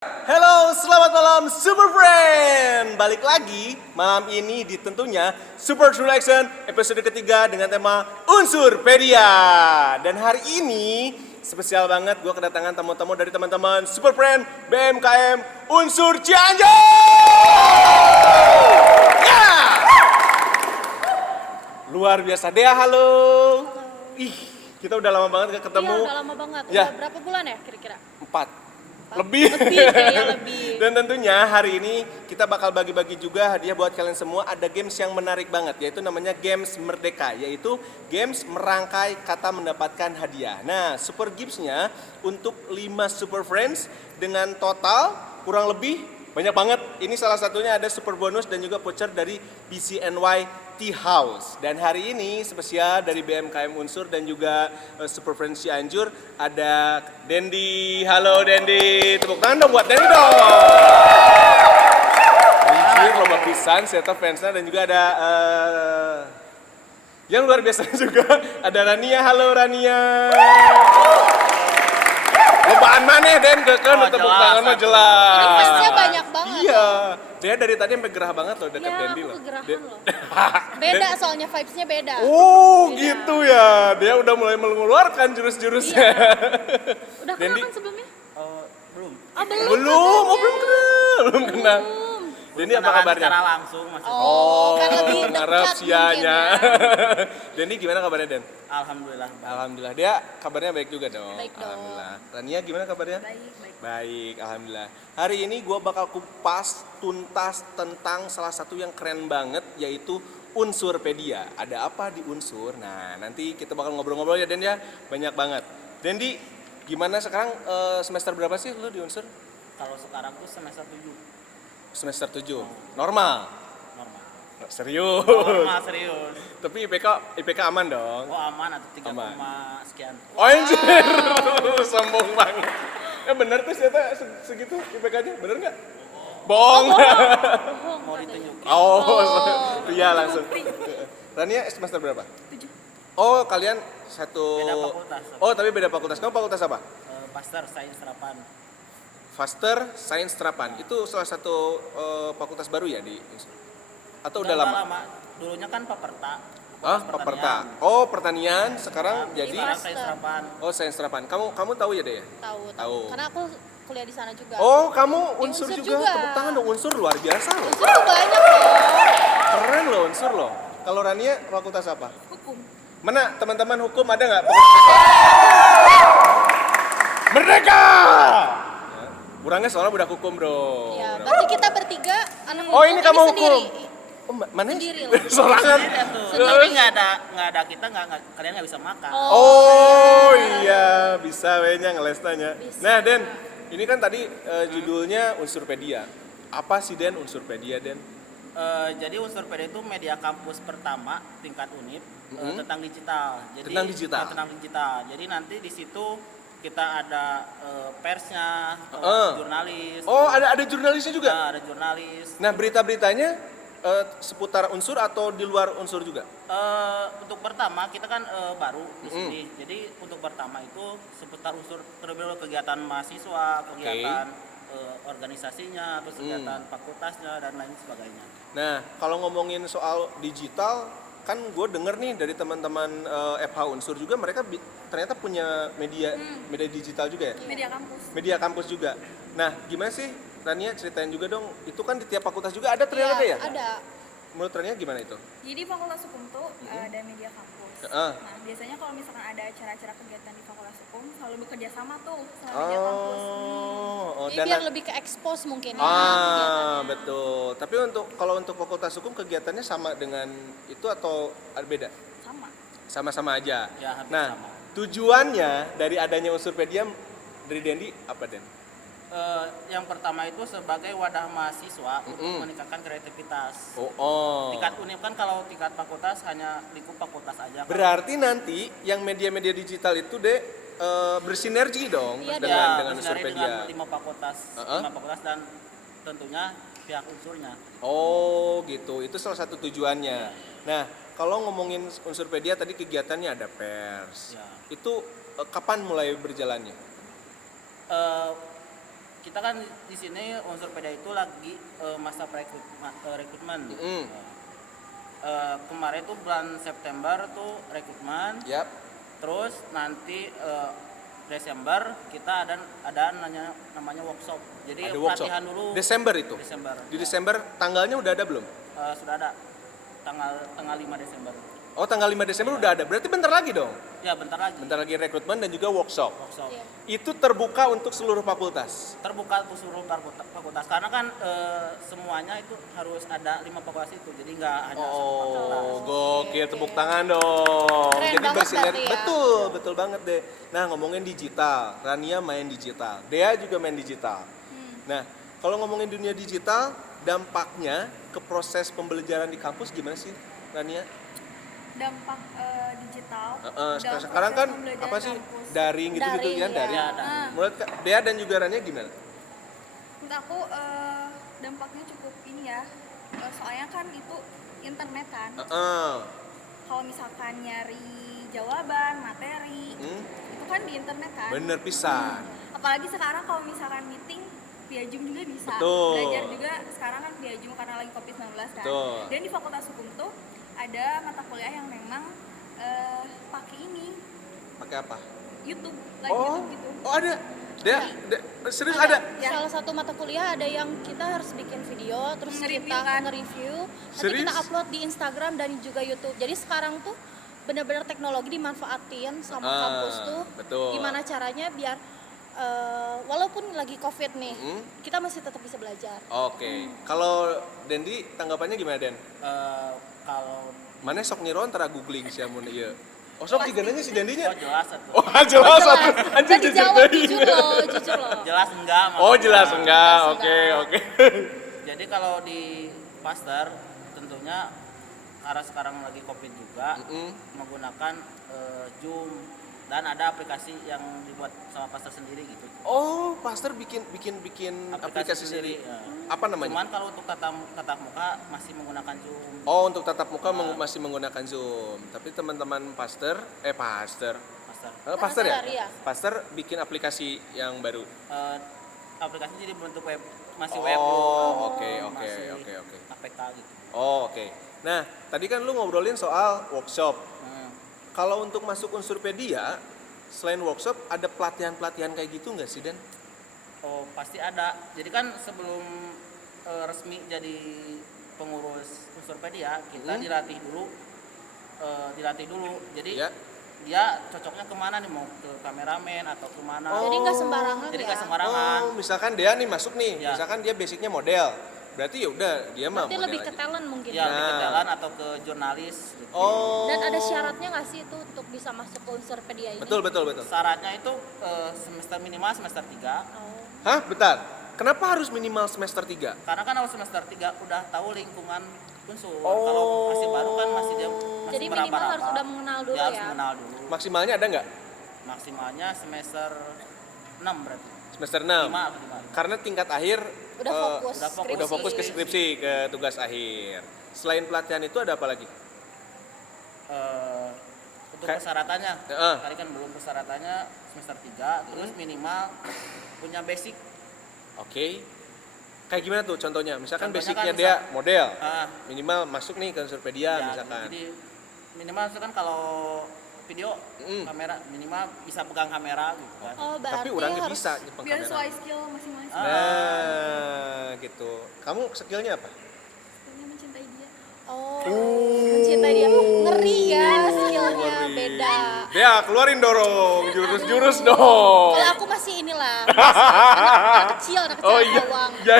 Halo, selamat malam Super Friend. Balik lagi malam ini di tentunya Super True Action episode ketiga dengan tema Unsurpedia. Dan hari ini spesial banget, gue kedatangan tamu-tamu dari teman-teman Super Friend BMKM Unsur Cianjur. Ya, luar biasa. Dea, halo. Ih, kita udah lama banget gak ketemu. Iya, udah lama banget. Ya. Udah berapa bulan ya kira-kira? 4 lebih. Kayaknya lebih. Dan tentunya hari ini kita bakal bagi-bagi juga hadiah buat kalian semua. Ada games yang menarik banget, yaitu namanya Games Merdeka, yaitu games merangkai kata mendapatkan hadiah. Nah, super gifts-nya untuk 5 super friends dengan total kurang lebih banyak banget. Ini salah satunya ada super bonus dan juga voucher dari BCNY Tea House. Dan hari ini spesial dari BMKM Unsur dan juga Super Friends Cianjur ada Dendi. Halo Dendi, tepuk tangan dong buat Dendi dong. Anjir, loba pisan, saya fansnya. Dan juga ada yang luar biasa juga ada Rania. Halo Rania. Lobaan mana Den, keken tepuk tangan mah jelas. Requestnya banyak banget. Iya, dia dari tadi sampai gerah banget loh deket Ya, Dendi aku loh. kegerahan loh. Beda soalnya vibes-nya beda. Oh, Beda. gitu ya. Dia udah mulai mengeluarkan jurus-jurusnya. Iya. Udah kenal Dendi? kan sebelumnya? Belum. Ah, belum. Belum kenal. Belum kenal. Belum. Dendi apa Kenalan kabarnya? secara langsung maksudnya. Kan lebih ngarep dekat sianya. mungkin ya. Dendi gimana kabarnya Den? Alhamdulillah. Alhamdulillah, dia kabarnya baik juga dong. Baik dong. Alhamdulillah. Rania gimana kabarnya? Baik. Baik, alhamdulillah. Hari ini gue bakal kupas tuntas tentang salah satu yang keren banget, yaitu Unsurpedia. Ada apa di Unsur? Nah, nanti kita bakal ngobrol-ngobrol ya Den ya. Banyak banget. Dendi, gimana sekarang semester berapa sih lu di Unsur? Kalau sekarang tuh semester 7. Semester 7. Normal. Normal. Serius. Normal serius. Tapi IPK aman dong. Oh aman atau 3, Aman. sekian. Oh, anjir. Sombong banget. Bener tuh ternyata segitu IPK-nya, bener nggak? Bohong. Mau ditunjukin. Oh, iya langsung. Rania semester berapa? 7. Oh, kalian satu. Beda fakultas. Oh, tapi beda fakultas. Kamu fakultas apa? Master Sains Terapan. Faster Sains Terapan. Itu salah satu fakultas baru ya di atau udah Nggak lama? Dulunya kan Paperta. Ah, Fakultas Paperta. Pertanian. Oh, pertanian sekarang jadi Sekarang Sains Terapan. oh, Sains Terapan. Kamu tahu ya, Dea? Tahu. Tahu. Karena aku kuliah di sana juga. Oh, kamu Di unsur Unsur juga. juga. Tepuk tangan dong, unsur luar biasa loh. Unsur tuh banyak loh. Keren loh, unsur loh. Kalau Rania fakultas apa? Hukum. Mana teman-teman hukum ada nggak? Merdeka! Ya, kurangnya soalnya budak hukum bro. Ya, berarti kita bertiga anak hukum. Oh, ini kamu hukum. sendiri. Oh, mana? Sendiri loh. Sorangan. Beda tuh. Sendiri. Tapi nggak ada kita kalian nggak bisa makan. Oh iya, bisa wehnya ngelestanya. Bisa. Nah Den, ini kan tadi judulnya Unsurpedia. Apa sih Den Unsurpedia Den? Jadi Unsurpedia itu media kampus pertama tingkat Unip tentang digital. Jadi Tentang digital. Tentang digital. Jadi nanti di situ kita ada persnya, jurnalis. Oh ada jurnalisnya juga. Nah, ada jurnalis. Nah berita-beritanya seputar unsur atau di luar unsur juga? Untuk pertama kita kan baru di sini. Jadi untuk pertama itu seputar unsur terlebih dahulu kegiatan mahasiswa, kegiatan organisasinya, terus kegiatan fakultasnya dan lain sebagainya. Nah, kalau ngomongin soal digital, kan gue denger nih dari teman-teman FH Unsur juga mereka ternyata punya media digital juga ya? Media kampus. Media kampus juga. Nah, gimana sih Rania ceritain juga dong, itu kan di tiap fakultas juga ada ternyata ya? Ada. Menurut Rania gimana itu? Jadi fakultas hukum tuh ada media kampus. Heeh. Nah biasanya kalau misalkan ada acara-acara kegiatan di fakultas hukum selalu bekerja sama tuh sama media kampus. Oh, Jadi biar lebih ke expose mungkin ya. Ah, kegiatannya. betul. Tapi kalau untuk fakultas hukum kegiatannya sama dengan itu atau beda? Sama. Sama-sama aja. Ya, hampir Nah, sama. tujuannya dari adanya Unsurpedia dari Dendi apa Den? Yang pertama itu sebagai wadah mahasiswa untuk meningkatkan kreativitas. Oh. Tingkat Unip kan kalau tingkat fakultas hanya lingkup fakultas aja. Kan? Berarti nanti yang media-media digital itu bersinergi dong Iya, dengan bersinergi Unsurpedia. dengan 5 fakultas, 5 fakultas dan tentunya pihak unsurnya. Oh gitu, itu salah satu tujuannya. Nah, kalau ngomongin Unsurpedia tadi kegiatannya ada pers. Ya. Itu kapan mulai berjalannya? kita kan di sini unsur PDA itu lagi masa rekrutmen. Kemarin tuh bulan September tuh rekrutmen. Yap. Terus nanti Desember kita ada namanya workshop. Jadi Ada workshop. pelatihan dulu. Desember itu. Desember. Di Desember tanggalnya udah ada belum? Sudah ada tanggal 5 Desember. Oh, tanggal 5 Desember udah ada. Berarti bentar lagi dong. Ya bentar lagi. Bentar lagi rekrutmen dan juga workshop. Workshop. Iya. Itu terbuka untuk seluruh fakultas. Terbuka untuk seluruh fakultas karena kan semuanya itu harus ada 5 fakultas itu. Jadi nggak hanya satu fakultas. Oh, gokil, tepuk tangan dong. Keren Jadi banget bersinergi. berarti ya. Betul, betul banget deh. Nah, ngomongin digital, Rania main digital, Dea juga main digital. Nah, kalau ngomongin dunia digital, dampaknya ke proses pembelajaran di kampus gimana sih, Rania? Dampak digital. dalam Sekarang kan proses pembelajaran apa sih kampus. daring gitu Daring, kan, ya. daring. Ya, daring. Menurut Dea dan juga Rania gimana? Menurut aku dampaknya cukup ini ya. Soalnya kan itu internet kan. Kalau misalkan nyari jawaban, materi, itu kan di internet kan. Bener pisan. Apalagi sekarang kalau misalkan meeting via Zoom juga bisa. Betul. Belajar juga sekarang kan via Zoom karena lagi COVID-19 kan. Betul. Dan di Fakultas Hukum tuh ada mata kuliah yang memang pakai ini, Pakai apa? YouTube, lagi Oh, YouTube gitu. oh ada. Dea, serius ada. Ya. Salah satu mata kuliah ada yang kita harus bikin video, terus Nge-review kita kan? nge-review, nanti Serius? kita upload di Instagram dan juga YouTube. Jadi sekarang tuh benar-benar teknologi dimanfaatin sama kampus tuh. Betul. Gimana caranya biar walaupun lagi COVID nih, Mm. kita masih tetap bisa belajar. Oke. Kalau Dendi tanggapannya gimana, Den? Kalau Mana sok ngiron antara googling sih amun ieu. Oh, sok digananya si Dendinya. jelas atau Oh, jelas Jelas. atuh. Anjing Nggak dijawab, deui. jujur loh, jujur loh. jelas enggak? Oh, maksudnya. jelas enggak. Jelas Oke, enggak. oke. Jadi kalau di Pasteur tentunya karena sekarang lagi COVID juga menggunakan Zoom dan ada aplikasi yang dibuat sama Pasteur sendiri gitu. Oh, Pastor bikin aplikasi sendiri. ya. Apa namanya? Cuman kalau untuk tatap muka masih menggunakan Zoom. Oh, untuk tatap muka masih menggunakan Zoom. Tapi teman-teman Pastor, Pasteur. Pastor ya? Iya. Pastor bikin aplikasi yang baru. Aplikasi jadi bentuk web masih Oh, web belum, oke. masih Oke. APK gitu. Oh, oke. Nah, tadi kan lu ngobrolin soal workshop. Hmm. Kalau untuk masuk unsur pedia, selain workshop, ada pelatihan-pelatihan kayak gitu nggak sih, Den? Oh pasti ada. Jadi kan sebelum resmi jadi pengurus unsur pedia kita dilatih dulu. Jadi Ya. dia cocoknya kemana nih, mau ke kameramen atau kemana? Jadi nggak sembarangan Jadi ya. nggak sembarangan. Oh, misalkan dia nih masuk nih, Ya. misalkan dia basicnya model. Berarti ya udah dia mah Berarti model lebih ke aja. talent mungkin. Ya ya. lebih ke Nah. jalan atau ke jurnalis. Gitu. Oh. Dan ada syaratnya nggak sih itu untuk bisa masuk ke unsur pedia ini? Betul. Syaratnya itu minimal semester 3. Oh. Hah, bentar. Kenapa harus minimal semester 3? Karena kan awal semester 3 udah tahu lingkungan unsur. Oh. Kalau masih baru kan masih Jadi minimal harus udah mengenal dulu Dia harus ya. mengenal dulu. Maksimalnya ada nggak? Maksimalnya semester 6 berarti. Semester 6. 5. Karena tingkat akhir Udah fokus, udah fokus ke skripsi, ke tugas akhir. Selain pelatihan itu ada apa lagi? Untuk Kayak- persyaratannya, Heeh. tadi kan belum persyaratannya semester 3, terus minimal punya basic. Oke. Kayak gimana tuh contohnya? Misalkan Contohnya basicnya kan dia model. Ah, Minimal masuk nih ke unsur pedia ya, misalkan. Jadi minimal itu kan kalau video kamera minimal bisa pegang kamera gitu kan. Oh, berarti Tapi orangnya harus bisa Jepang Biar kamera. sesuai skill masing-masing. Nah, gitu. Kamu skillnya apa? Skillnya mencintai dia. Oh, mencintai dia. Ngeri ya skillnya beda. Ya, keluarin dorong jurus-jurus dong. Kalau aku masih inilah, masih anak kecil Oh iya. awang. Ya.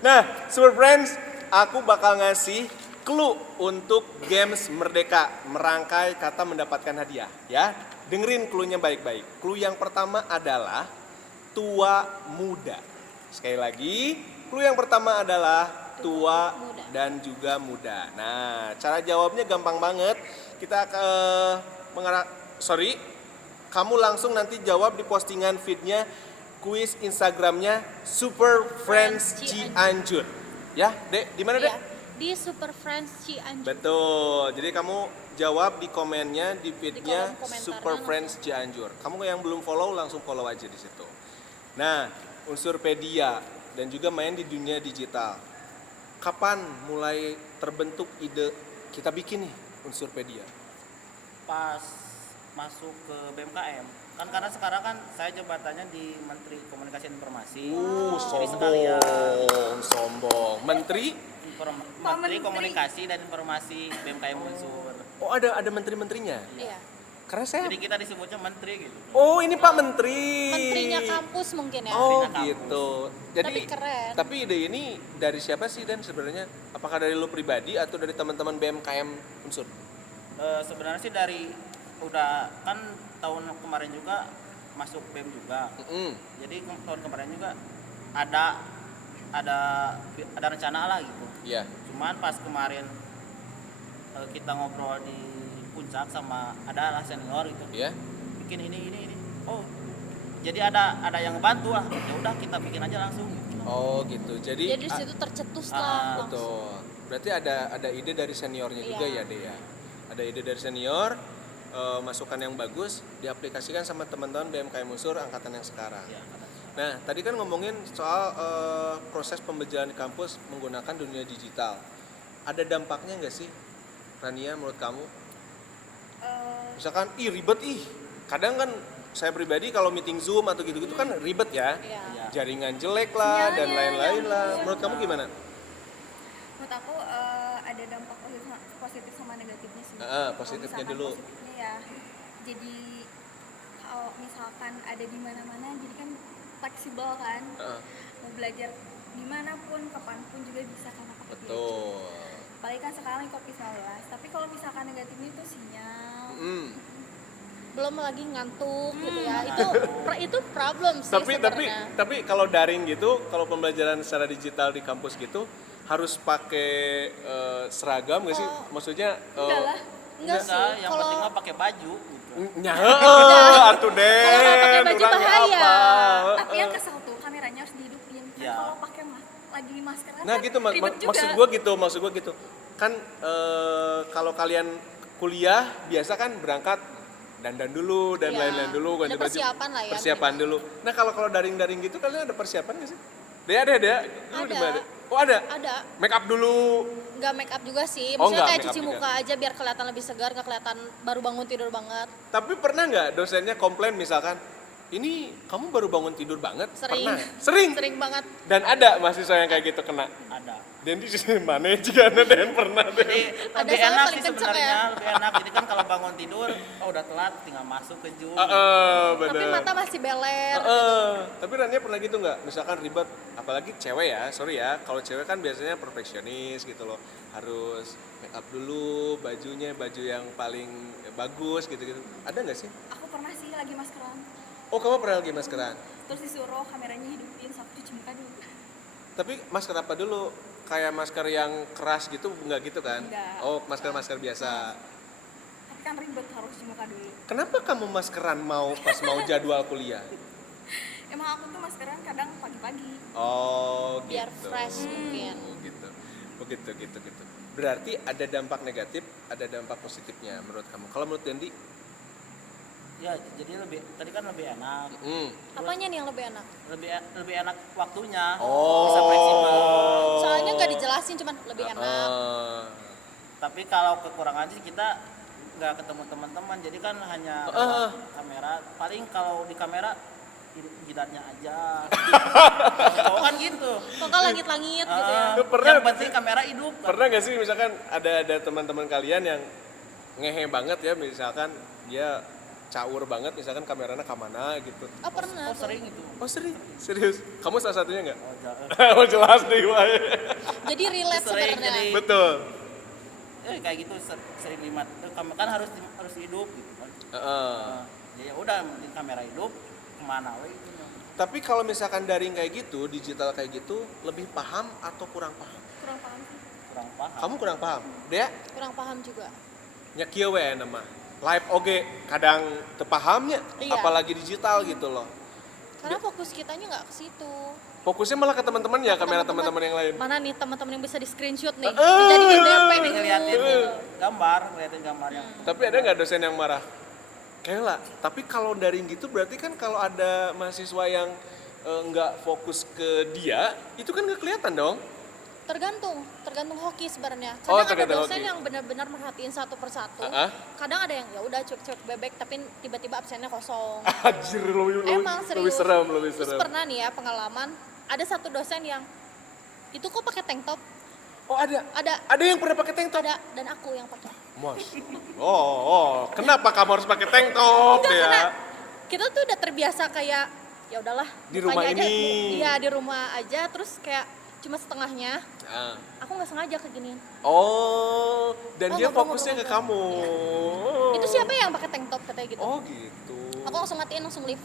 Nah, Super Friends, aku bakal ngasih clue untuk games Merdeka, merangkai kata mendapatkan hadiah, ya. Dengerin clue-nya baik-baik. Clue yang pertama adalah tua muda. Sekali lagi, clue yang pertama adalah tua muda. dan juga muda. Nah, cara jawabnya gampang banget. Kita kamu langsung nanti jawab di postingan feednya kuis Instagramnya Super Friends Cianjur. Ya, Dek, di mana Dek? Iya, di Super Friends Cianjur. Betul. Jadi kamu jawab di komennya di feednya kolom komentarnya Super nanti. Friends Cianjur. Kamu yang belum follow langsung follow aja di situ. Nah, Unsurpedia dan juga main di dunia digital. Kapan mulai terbentuk ide kita bikin nih Unsurpedia? Pas masuk ke BMKM kan, karena sekarang kan saya jabatannya di Menteri Komunikasi dan Informasi. Jadi sekalian Sombong. Menteri? Menteri Komunikasi dan Informasi BMKM Unsur. Oh, ada menteri-menterinya. Iya. Karena saya Jadi kita disebutnya menteri gitu. Oh, ini Pak Menteri. Menterinya kampus mungkin ya. Oh, Menterinya gitu. Jadi Tapi keren. Tapi ide ini dari siapa sih Dan sebenarnya? Apakah dari lu pribadi atau dari teman-teman BMKM Unsur? Sebenarnya sih dari udah kan tahun kemarin juga masuk BEM juga. Jadi tahun kemarin juga ada rencana lah gitu. Iya. Cuman pas kemarin kita ngobrol di puncak sama adalah senior gitu. Iya. Bikin ini. Oh. Jadi ada yang ngebantu lah. Ya udah kita bikin aja langsung. Oh, gitu. Jadi Jadi di situ tercetus lah langsung. betul. Berarti ada ide dari seniornya juga Iya. ya, Dea. Ya? Ada ide dari senior, masukan yang bagus diaplikasikan sama teman-teman BMKM Unsur angkatan yang sekarang. Ya, Nah, tadi kan ngomongin soal proses pembelajaran di kampus menggunakan dunia digital. Ada dampaknya nggak sih, Rania, menurut kamu? Misalkan, ribet Kadang kan saya pribadi kalau meeting Zoom atau gitu-gitu kan ribet ya. Iya. Jaringan jelek lah dan Sinyalnya lain-lain yang lah. iya. Menurut kamu gimana? Menurut aku ada dampak positif sama negatifnya sih. Positifnya Kalau misalkan dulu. Positifnya ya, jadi kalau misalkan ada di mana-mana, jadi kan fleksibel kan. Mau belajar dimanapun, kapanpun juga bisa karena pakai gadget. Betul. Apalagi kan sekarang COVID-19. Tapi kalau misalkan negatifnya itu sinyal. Belum lagi ngantuk gitu ya. Itu problem sih Tapi sebenarnya. kalau daring gitu, kalau pembelajaran secara digital di kampus gitu harus pakai seragam nggak sih? Maksudnya Enggak lah. Enggak sih. yang penting mah pakai baju gitu. atuh Den. Kalau nggak pakai baju urang bahaya. apa? Tapi yang kesel tuh kameranya harus dihidupin. Kan Ya. kalau pakai lagi masker Nah kan gitu ribet juga. maksud gua gitu. Kan kalau kalian kuliah biasa kan berangkat dandan dulu dan Iya. lain-lain dulu ganti Ada baju. persiapan lah ya, Persiapan dulu. Nah, kalau daring-daring gitu kalian ada persiapan nggak sih? Dea. Lu di Ada. mana? Oh, ada. Ada. Make up dulu. Nggak make up juga sih. Oh, Maksudnya nggak kayak make up cuci juga. muka aja biar kelihatan lebih segar, nggak kelihatan baru bangun tidur banget. Tapi pernah nggak dosennya komplain misalkan, ini kamu baru bangun tidur banget? Sering. Pernah? Sering. Sering banget. Dan ada mahasiswa yang kayak gitu kena. Ada. Dan di sini mana jika ada Dan pernah Jadi Den. Ada lebih soalnya enak paling sih kenceng sebenarnya, ya. lebih enak. Jadi kan kalau bangun tidur, udah telat, tinggal masuk ke Zoom. Tapi Bener. mata masih beler. Tapi Rania pernah gitu nggak? Misalkan ribet, apalagi cewek ya, sorry ya. Kalau cewek kan biasanya perfeksionis gitu loh. Harus make up dulu, bajunya baju yang paling bagus gitu-gitu. Ada nggak sih? Aku pernah sih lagi maskeran. Oh, kamu pernah lagi maskeran? Terus disuruh kameranya hidupin sampai cuci muka dulu. Tapi masker apa dulu? Kayak masker yang keras gitu, nggak gitu kan? Nggak. Oh, masker biasa. Tapi kan ribet harus cuci muka dulu. Kenapa kamu maskeran pas mau jadwal kuliah? Emang aku tuh maskeran kadang pagi-pagi. Oh, gitu. Biar fresh mungkin. Gitu. Berarti ada dampak negatif, ada dampak positifnya menurut kamu. Kalau menurut Dendi? Ya, jadi tadi kan lebih enak. Apanya nih yang lebih enak? Lebih enak waktunya. Oh. Bisa fleksibel. Soalnya nggak dijelasin, cuman lebih enak. Tapi kalau kekurangannya sih kita nggak ketemu teman-teman, jadi kan hanya kamera. Paling kalau di kamera jidatnya aja. Cowok kan gitu. Kok nggak langit-langit gitu ya? Pernah- Yang penting kamera hidup. Pernah nggak sih misalkan ada teman-teman kalian yang ngehe banget ya, misalkan dia caur banget, misalkan kameranya ke mana gitu. Oh pernah Oh, tuh. sering itu. Oh serius? Kamu salah satunya nggak? Oh, ja- Oh jelas nih, Wai. Jadi relate Sering, sebenarnya. jadi- Betul. kayak gitu sering limat. Kan harus hidup gitu kan. Ya udah, penting kamera hidup kemana we gitu. Tapi kalau misalkan daring kayak gitu, digital kayak gitu, lebih paham atau kurang paham? Kurang paham sih. Kurang paham. Kamu kurang paham? Dea? Kurang paham juga. Nya kieu we nama. Live oge kadang tepahamnya, Iya. apalagi digital gitu loh. Karena fokus kitanya nggak ke situ. Fokusnya malah ke teman-teman ya, kamera teman-teman yang lain. Mana nih teman-teman yang bisa di screenshot nih? Dijadiin DP nih. ngeliatin ngeliatin gambarnya. Tapi ada nggak dosen yang marah? Kayak lah. Tapi kalau daring gitu berarti kan kalau ada mahasiswa yang nggak fokus ke dia, itu kan nggak kelihatan dong. Tergantung hoki sebenarnya. Oh, Kadang ada tergantung dosen hoki. yang benar-benar merhatiin satu persatu. Ah. Kadang ada yang ya udah cuek-cuek bebek tapi tiba-tiba absennya kosong. Anjir, Emang serius. lebih Terus serem. pernah nih ya pengalaman, ada satu dosen yang itu kok pakai tank top? Oh, ada. Ada Ada yang pernah pakai tank top? ada dan aku yang pakai. Mas. Kenapa kamu harus pakai tank top Enggak, ya? karena kita tuh udah terbiasa kayak ya udahlah Di mukanya rumah aja, ini. iya di rumah aja terus kayak cuma setengahnya. Ah. Aku nggak sengaja keginiin. Oh, dan Oh, dia ngobrol, fokusnya ke ngobrol. kamu. Itu siapa yang pakai tank top katanya gitu. Oh, gitu. Aku langsung matiin langsung leave.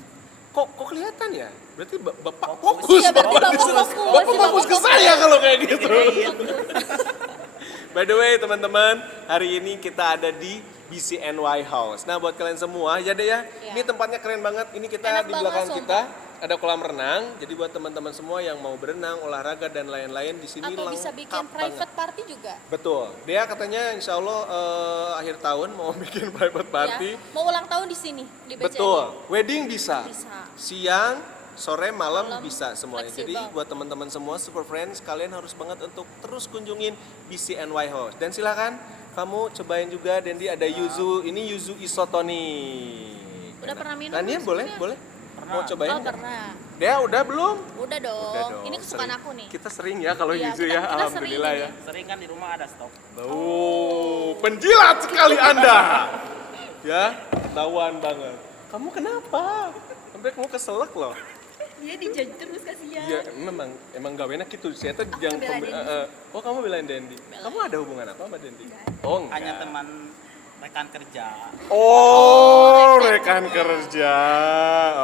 Kok kelihatan ya? Berarti Bapak Fokus. fokus. Iya, berarti Bapak disuruh- fokus. Bapak Bapak fokus ke fokus. saya kalau kayak gitu. Iya. By the way, teman-teman, hari ini kita ada di BCNY House. Nah, buat kalian semua, ya deh ya. Iya. Ini tempatnya keren banget. Ini kita Enak di banget, belakang sumpah. kita ada kolam renang. Jadi buat teman-teman semua yang mau berenang, olahraga dan lain-lain di sini Atau bisa lengkap bikin private banget. party juga. Betul. Dia katanya insya Allah akhir tahun mau bikin private party. Ya. Mau ulang tahun di sini di BCN. Betul. Wedding bisa. Bisa. Siang, sore, malam Malam, bisa semuanya. Jadi fleksibel. buat teman-teman semua Super Friends, kalian harus banget untuk terus kunjungin BCNY House. Dan silakan kamu cobain juga. Dendi ada yuzu. Ini yuzu isotoni. Udah pernah minum Tania belum boleh, sebelumnya? boleh. Pernah. Mau cobain Oh nggak? pernah. Dia udah belum? Udah dong. Udah dong. Ini kesukaan Sering. aku nih. Kita sering ya kalau Iya, yuzu kita- ya. kita Alhamdulillah sering ya. ini. Sering kan di rumah ada stok. Oh, penjilat sekali Anda. Ya, ketahuan banget. Kamu kenapa? Sampai kamu keselak loh. Dia dijudge terus kasihan. Iya, emang gak enak gitu. Saya tuh yang belain Dendi. oh, kamu belain Dendi. Kamu ada hubungan apa sama Dendi? Oh, enggak. Hanya teman rekan kerja. Oh, rekan kerja.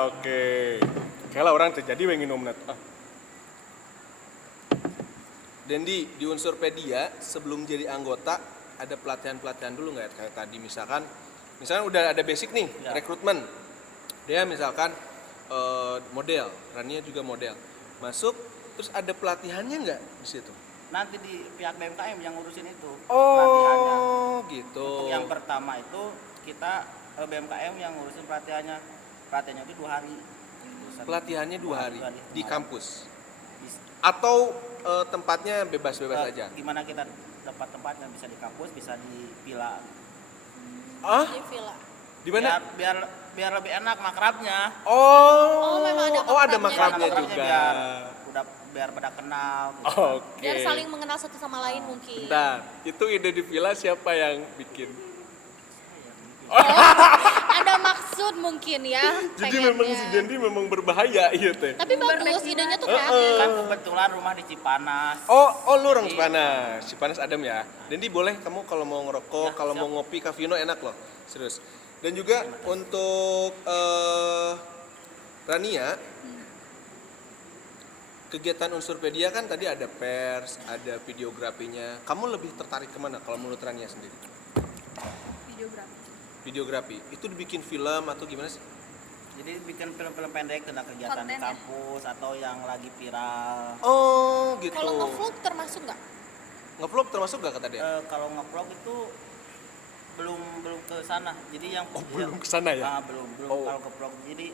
Oke. Kalau orang terjadi pengen nominat. Dendi, di Unsurpedia sebelum jadi anggota ada pelatihan-pelatihan dulu nggak? Kayak tadi misalkan udah ada basic nih, Ya. rekrutmen. Dia misalkan model, Rania juga model. Masuk, terus ada pelatihannya nggak di situ? Nanti di pihak BMKM yang ngurusin itu pelatihannya. Oh, gitu. Untuk yang pertama itu kita BMKM yang ngurusin pelatihannya. Pelatihannya itu 2 hari. Pelatihannya 2 hari di Malam. kampus. Bis- Atau tempatnya bebas-bebas aja? Gimana kita dapat tempatnya, bisa di kampus, bisa di villa. Ah, Di villa. di mana? Biar lebih enak makrabnya. Oh, memang ada ada makrabnya. makrabnya Makrabnya juga. biar pada kenal. Oke. Biar saling mengenal satu sama lain mungkin. Bentar, itu ide di villa siapa yang bikin? Ada maksud mungkin ya. Jadi pengennya. memang si Dendi memang berbahaya iya teh. Tapi bagus, idenya tuh kreatif. Kan kebetulan rumah di Cipanas. Oh, lu orang Cipanas. Cipanas adem ya. Dendi boleh kamu kalau mau ngerokok, Ya, kalau siap. mau ngopi Kavino enak loh. Serius. Dan juga untuk Rania kegiatan Unsurpedia kan tadi ada pers, ada videografinya. Kamu lebih tertarik kemana kalau menurut Rania sendiri? Videografi. Videografi. Itu dibikin film atau gimana sih? Jadi bikin film-film pendek tentang kegiatan di Konten ya? kampus atau yang lagi viral. Oh, gitu. Kalau nge-vlog termasuk nggak? Nge-vlog termasuk gak kata dia? Kalau nge-vlog itu belum ke sana. Jadi yang Oh, belum ke sana ya? belum Oh. kalau nge-vlog. Jadi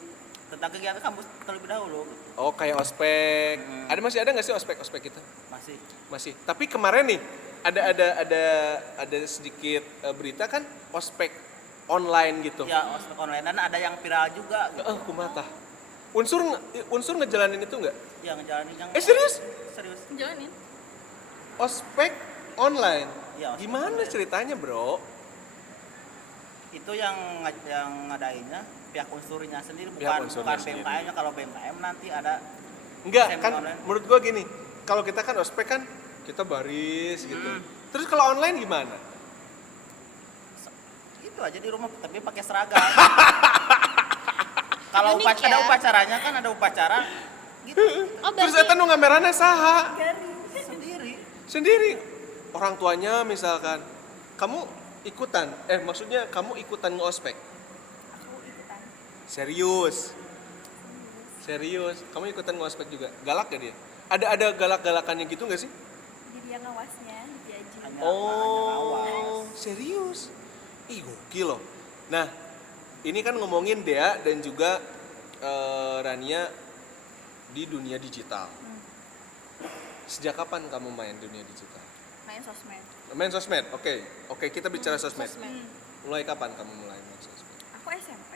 tentang kegiatan kampus terlebih dahulu gitu. Oh, kayak ospek. Masih ada nggak sih ospek kita? Masih. Masih. Tapi kemarin nih ada sedikit berita kan ospek online gitu. Ya, ospek online dan ada yang viral juga gitu. Kumata. Unsur ngejalanin itu nggak? Yang ngejalanin yang Serius? serius. Jalanin. Ospek online. Iya, ospek Gimana online. ceritanya, Bro? Itu yang ngadainnya pihak unsurnya sendiri, Pihak bukan unsurnya sendiri. BMKM-nya. Kalau BMKM nanti ada Enggak, Semi kan online. menurut gua gini. Kalau kita kan ospek kan kita baris gitu. Terus kalau online gimana? itu aja di rumah tapi pakai seragam. Kalau Unik ya? ada upacaranya kan ada upacara gitu Oh, Terus berarti eta nu ngamerana saha? sendiri. Sendiri. Orang tuanya misalkan kamu ikutan, maksudnya kamu ikutan nge-ospek. Aku ikutan. Serius. Kamu ikutan nge-ospek juga. Galak ya dia? Ada galak-galakannya gitu nggak sih? Jadi yang ngawasnya diajin. Hanya Oh, awas. serius. Ih, gokil loh. Nah, ini kan ngomongin Dea dan juga Rania di dunia digital. Sejak kapan kamu main dunia digital? Main sosmed. Main sosmed, oke kita bicara sosmed. Sosmed. Mulai kapan kamu mulai main sosmed? Aku SMP.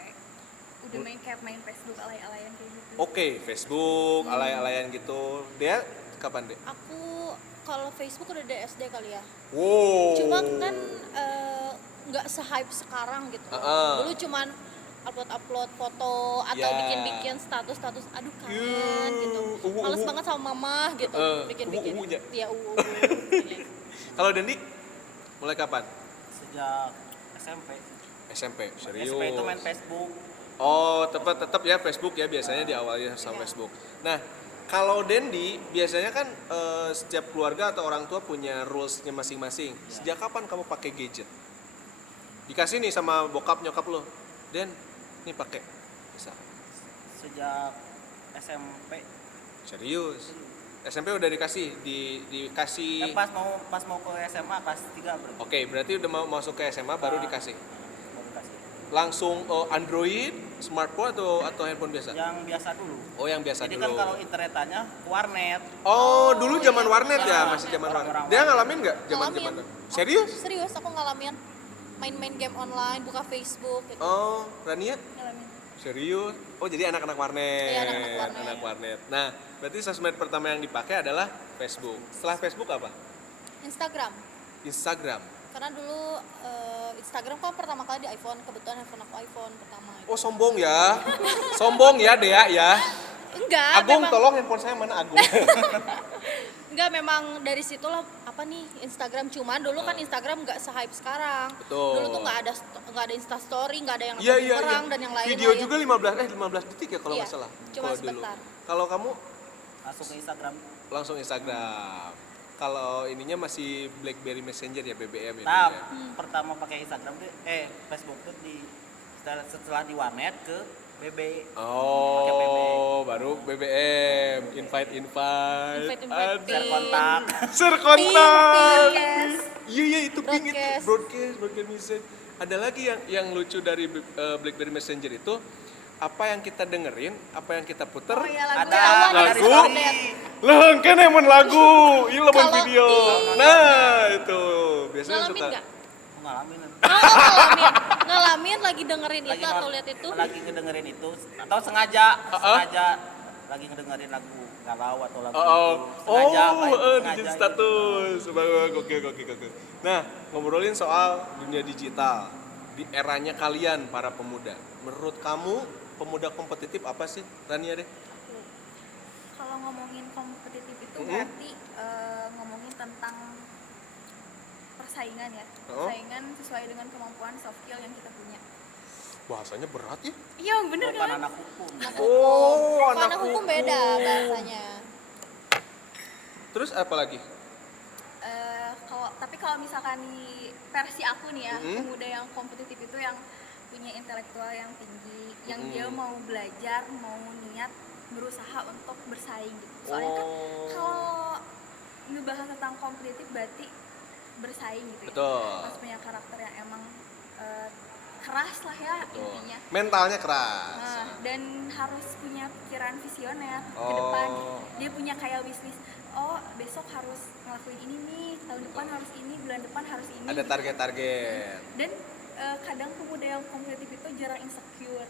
Udah main Facebook alay-alayan kayak gitu. Oke, Facebook, alay-alayan gitu. Dia kapan deh? Aku kalau Facebook udah dari SD kali ya. Wow. Cuma kan nggak se-hype sekarang gitu. Dulu cuman upload foto atau Ya. bikin status, aduh kangen gitu. Males banget sama mama gitu, bikin. uwu-uwunya. Iya, Kalau Dendi mulai kapan? Sejak SMP. SMP, serius. SMP itu main Facebook. Oh, tetap ya Facebook ya biasanya diawali sama Iya. Facebook. Nah, kalau Dendi biasanya kan setiap keluarga atau orang tua punya rulesnya masing-masing. Sejak kapan kamu pakai gadget? Dikasih nih sama bokap nyokap lo, Den, nih pakai. Bisa. Sejak SMP. Serius. SMP udah dikasih. Pas mau ke SMA kelas 3 berarti. Oke, berarti udah mau masuk ke SMA baru dikasih. Baru dikasih. Langsung Android, smartphone atau handphone biasa? Yang biasa dulu. Oh, yang biasa Jadi dulu. kan kalau internetannya ke warnet. Oh, dulu zaman warnet ya, Iya, masih zaman warnet. orang-orang Dia ngalamin nggak Ngalamin. zaman-zaman? Serius? Serius, aku ngalamin main-main game online, buka Facebook gitu. Oh, Rania? Ngalamin. Serius? Oh, jadi anak-anak warnet. Iya, anak-anak warnet. Anak warnet. Nah, berarti sosmed pertama yang dipakai adalah Facebook. Setelah Facebook apa? Instagram. Instagram. Karena dulu Instagram kan pertama kali di iPhone, kebetulan handphone aku iPhone pertama. Oh, sombong ya. Sombong ya, Dea ya. Enggak, Agung, memang, tolong handphone saya mana Agung? enggak memang dari situlah apa nih Instagram, cuman dulu kan Instagram nggak se-hype sekarang. Betul. Dulu tuh nggak ada Insta Story, nggak ada yang Iya, namanya iya, perang iya. dan yang lain-lain. Video juga 15 detik ya kalau Iya, nggak salah. cuma Kalau dulu. sebentar. Kalau kamu Masuk ke Instagram. langsung Instagram. Kalau ininya masih BlackBerry Messenger ya, BBM ya. Nah, dulu ya? pertama pakai Instagram tuh Facebook tuh setelah di warnet ke BB. Pakai BB. Oh, baru BBM, invite. Invite. Share kontak. Share kontak. Yes. Iya itu ping itu Broadcast. broadcast message. Ada lagi yang lucu dari BlackBerry Messenger itu apa yang kita dengerin, apa yang kita puter. Oh iya, lagu. Ada Ketahuan dari lagu. story. Lah, kan emang lagu, ini lah Kalau video. di- Nah, itu biasanya Ngalamin suka. nggak? Ngalamin. Ngalamin lagi dengerin itu atau lihat itu? Lagi ngedengerin itu atau sengaja lagi ngedengerin lagu galau atau lagu Oh, itu. Sengaja di gitu. status. Oke. Nah, ngobrolin soal dunia digital di eranya kalian para pemuda. Menurut kamu pemuda kompetitif apa sih, Rania deh? Kalau ngomongin kompetitif itu Mm-mm. berarti ngomongin tentang persaingan ya. Oh. Persaingan sesuai dengan kemampuan soft skill yang kita punya. Bahasanya berat ya? Iya, bener Bukan kan? anak hukum. Oh, Kalau anak hukum beda bahasanya. Terus apa lagi? Tapi kalau misalkan di versi aku nih ya, Mm-mm. pemuda yang kompetitif itu yang punya intelektual yang tinggi, yang Mm-mm. dia mau belajar, mau niat berusaha untuk bersaing gitu. Soalnya kan Oh. kalau ngebahas tentang kompetitif berarti bersaing gitu Betul. ya. Harus punya karakter yang emang keras lah ya intinya. Mentalnya keras. Nah, dan harus punya pikiran visioner ke Oh. depan. Dia punya kayak wishlist. Oh, besok harus ngelakuin ini nih, tahun depan harus ini, bulan depan harus ini. Ada gitu. target-target. Dan kadang pemuda yang kompetitif itu jarang insecure.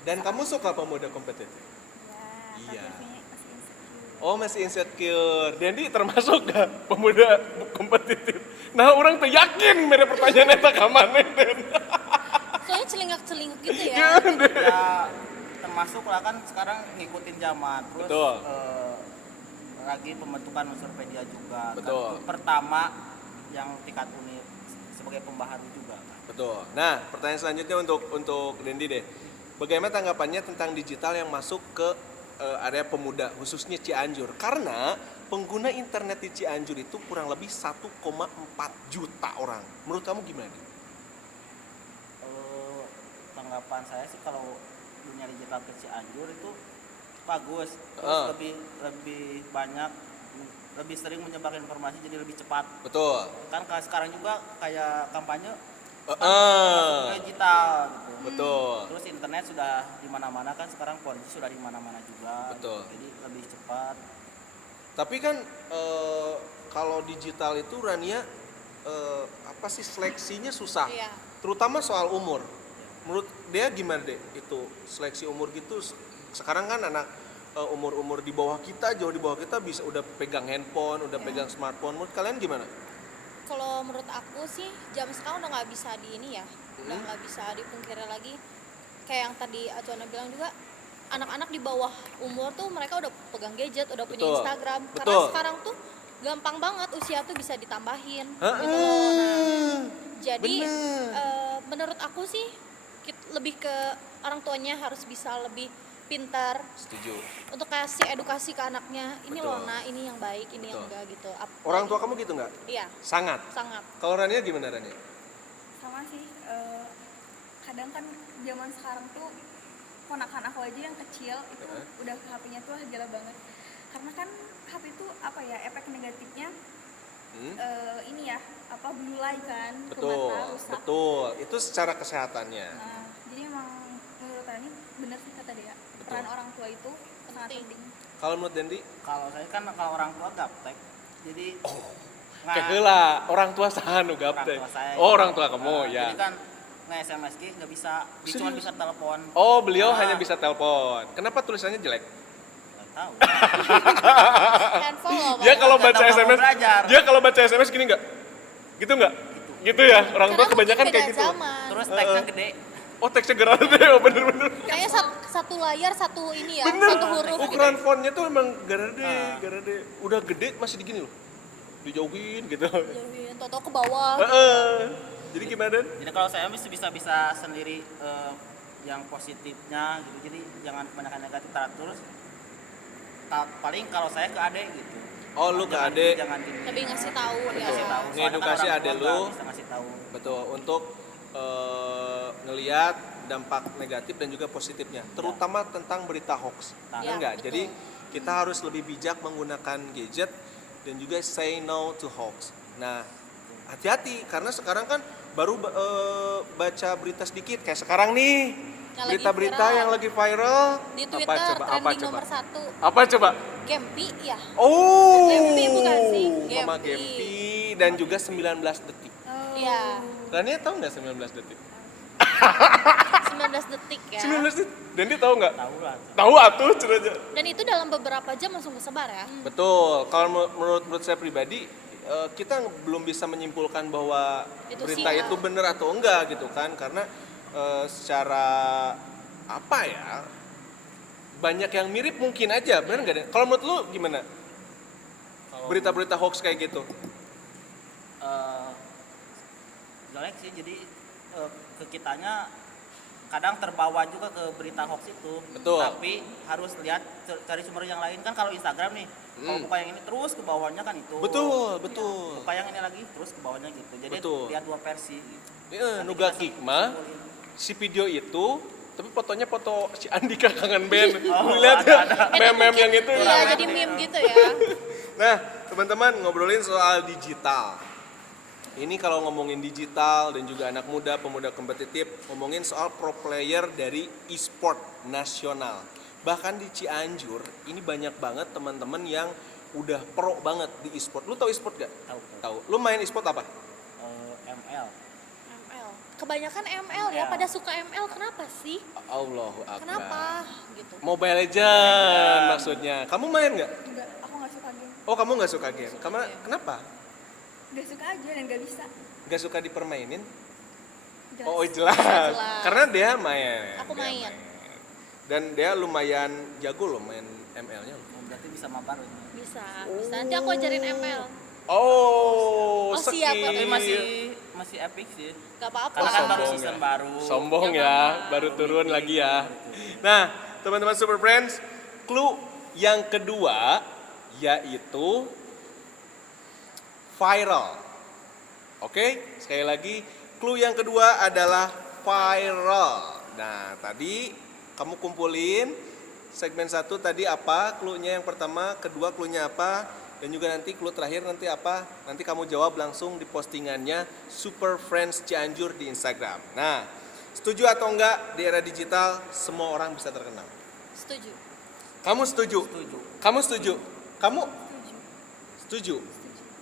Dan kamu suka pemuda kompetitif? Ya, Iya. tapi kayaknya masih insecure. Oh, masih insecure. Dendi termasuk gak pemuda kompetitif? Nah, orang tuh yakin mere pertanyaan eta ka maneh, Den. Soalnya celingak-celinguk gitu ya. Ya termasuk lah kan sekarang ngikutin zaman. Terus Betul. lagi pembentukan unsurpedia juga. Betul. Kan, pertama yang tingkat univ sebagai pembaharu juga. Kan. Betul. Nah, pertanyaan selanjutnya untuk Dendi deh. Bagaimana tanggapannya tentang digital yang masuk ke area pemuda, khususnya Cianjur? Karena pengguna internet di Cianjur itu kurang lebih 1,4 juta orang. Menurut kamu gimana? Deh? Kalau tanggapan saya sih kalau dunia digital ke Cianjur itu bagus. Terus lebih banyak, lebih sering menyebar informasi jadi lebih cepat. Betul. Kan sekarang juga kayak kampanye Masuk ke digital gitu. Betul. Terus internet sudah di mana-mana kan sekarang 4G sudah di mana-mana juga. Betul. Jadi lebih cepat. Tapi kan kalau digital itu Rania apa sih seleksinya susah. Iya. Terutama soal umur. Menurut dia gimana deh itu seleksi umur gitu? Sekarang kan anak umur-umur di bawah kita, jauh di bawah kita bisa udah pegang handphone, udah pegang smartphone. Menurut kalian gimana? Kalau menurut aku sih jam sekarang udah nggak bisa di ini ya, udah nggak bisa dipungkiri lagi. Kayak yang tadi Acona bilang juga, anak-anak di bawah umur tuh mereka udah pegang gadget, udah punya Betul. Instagram. Karena Betul. sekarang tuh gampang banget usia tuh bisa ditambahin. Heeh. Gitu loh. Nah, jadi Bener. menurut aku sih lebih ke orang tuanya harus bisa lebih pintar Setuju. untuk kasih edukasi ke anaknya. Ini Betul. loh nah, ini yang baik, ini yang Betul. enggak gitu. Orang tua kamu gitu nggak? Iya, Sangat. sangat. Kalau Rania gimana Rania? Sama sih, kadang kan zaman sekarang tuh ponakan aku aja yang kecil itu udah HP-nya tuh gila banget. Karena kan HP itu apa ya, efek negatifnya ini ya, apa blue light kan, ke Betul, mata rusak. betul. Itu secara kesehatannya. Nah, jadi emang menurut Rani bener sih kata dia, peran orang tua itu sangat Penting. penting. Kalau menurut Dendi? Kalau saya kan kalau orang tua gaptek. Jadi Kayak heula, orang tua saha nu gaptek. Orang tua saya. Oh, orang tua kamu ya. Jadi kan nge-SMS nggak bisa, dia cuma bisa telepon. Oh, beliau Nah. hanya bisa telepon. Kenapa tulisannya jelek? Nggak tahu. Handphone loh. Dia kalau Nggak baca tahu mau SMS, belajar. dia kalau baca SMS gini nggak? Gitu nggak? Gitu ya, orang tua Karena kebanyakan mungkin kayak beda gitu. zaman. Terus teksnya gede. Oh, teksnya gede, oh bener-bener. Kayaknya satu layar, satu ini ya, Bener, satu huruf. ukuran fontnya tuh emang gede. Udah gede masih digini loh. Dijauhin gitu. Jauhin, tau-tau ke bawah. Jadi gimana Dan? Jadi kalau saya bisa sendiri yang positifnya gitu. Jadi jangan kebanyakan negatif terus. Paling kalau saya ke adek gitu. Oh, lu ke Jangan adek. Jangan gini. Lebih ngasih tahu ya. Ngasih tahu. Soalnya kan Ngedukasi orang adek tua lu. nggak bisa ngasih tahu. Betul, untuk ngelihat dampak negatif dan juga positifnya, terutama tentang berita hoax. Ya, Ya enggak? betul. Jadi kita harus lebih bijak menggunakan gadget dan juga say no to hoax. Nah, hati-hati karena sekarang kan baru baca berita sedikit kayak sekarang nih. Yang lagi Berita-berita viral. yang lagi viral. Di Twitter Apa coba? trending nomor 1. Apa coba? Gempi ya. Oh. Gempi bukan sih? Mama Gempi. Gempi dan juga 19 detik. Iya, Rania tahu nggak 19 detik? 19 detik ya. 19 detik. Dan dia tahu nggak? Tahu lah. Tahu atuh cerita. Dan itu dalam beberapa jam langsung kesebar ya. Betul. Kalau menurut saya pribadi, kita belum bisa menyimpulkan bahwa Itu berita sih, itu benar atau enggak gitu kan, karena secara apa ya, banyak yang mirip mungkin aja, benar nggak? Kalau menurut lu gimana? Kalau Berita-berita hoax kayak gitu? jelek sih, jadi ke kitanya kadang terbawa juga ke berita hoax itu. Betul. Tapi harus lihat cari sumber yang lain kan. Kalau Instagram nih, kalau buka yang ini terus ke bawahnya kan itu. Betul, betul. Buka yang ini lagi terus ke bawahnya gitu. Jadi Betul. lihat dua versi. Gitu. Iya, Nanti nuga kita hikmah. simpulin. Si video itu, tapi fotonya foto si Andika kangen band. Oh, Lihat ada. meme-meme yang itu. Iya, rame. jadi meme gitu ya. Nah, teman-teman ngobrolin soal digital. Ini kalau ngomongin digital dan juga anak muda, pemuda kompetitif, ngomongin soal pro player dari e-sport nasional. Bahkan di Cianjur, ini banyak banget teman-teman yang udah pro banget di e-sport. Lu tahu e-sport gak? Tahu. Tahu. Lu main e-sport apa? ML. ML. Kebanyakan ML ya, Ya. pada suka ML kenapa sih? Allahu Akbar. Kenapa? Gitu. Mobile Legends maksudnya. Kamu main nggak? Enggak, aku nggak suka game. Oh, kamu nggak suka game. Kenapa? Nggak suka aja dan nggak bisa. Nggak suka dipermainin? Jelas. Oh, jelas. Jelas. Karena dia main. Aku Dia main. Dan dia lumayan jago loh main ML-nya. Berarti bisa mabar ini. Bisa. Nanti aku ajarin ML. Oh, Oh, siap. skill. Tapi masih epic sih. Gak apa-apa. Karena kan baru sombong season ya. baru. Sombong Nggak ya, apa-apa. baru turun lagi ya. Nah, teman-teman Super Friends, clue yang kedua yaitu viral. Oke, sekali lagi, clue yang kedua adalah viral. Nah, tadi kamu kumpulin segmen 1 tadi apa? Clue-nya yang pertama, kedua clue-nya apa? Dan juga nanti clue terakhir nanti apa? Nanti kamu jawab langsung di postingannya Super Friends Cianjur di Instagram. Nah, setuju atau enggak di era digital semua orang bisa terkenal? Setuju. Kamu setuju? Setuju. Kamu setuju? Kamu Setuju. setuju?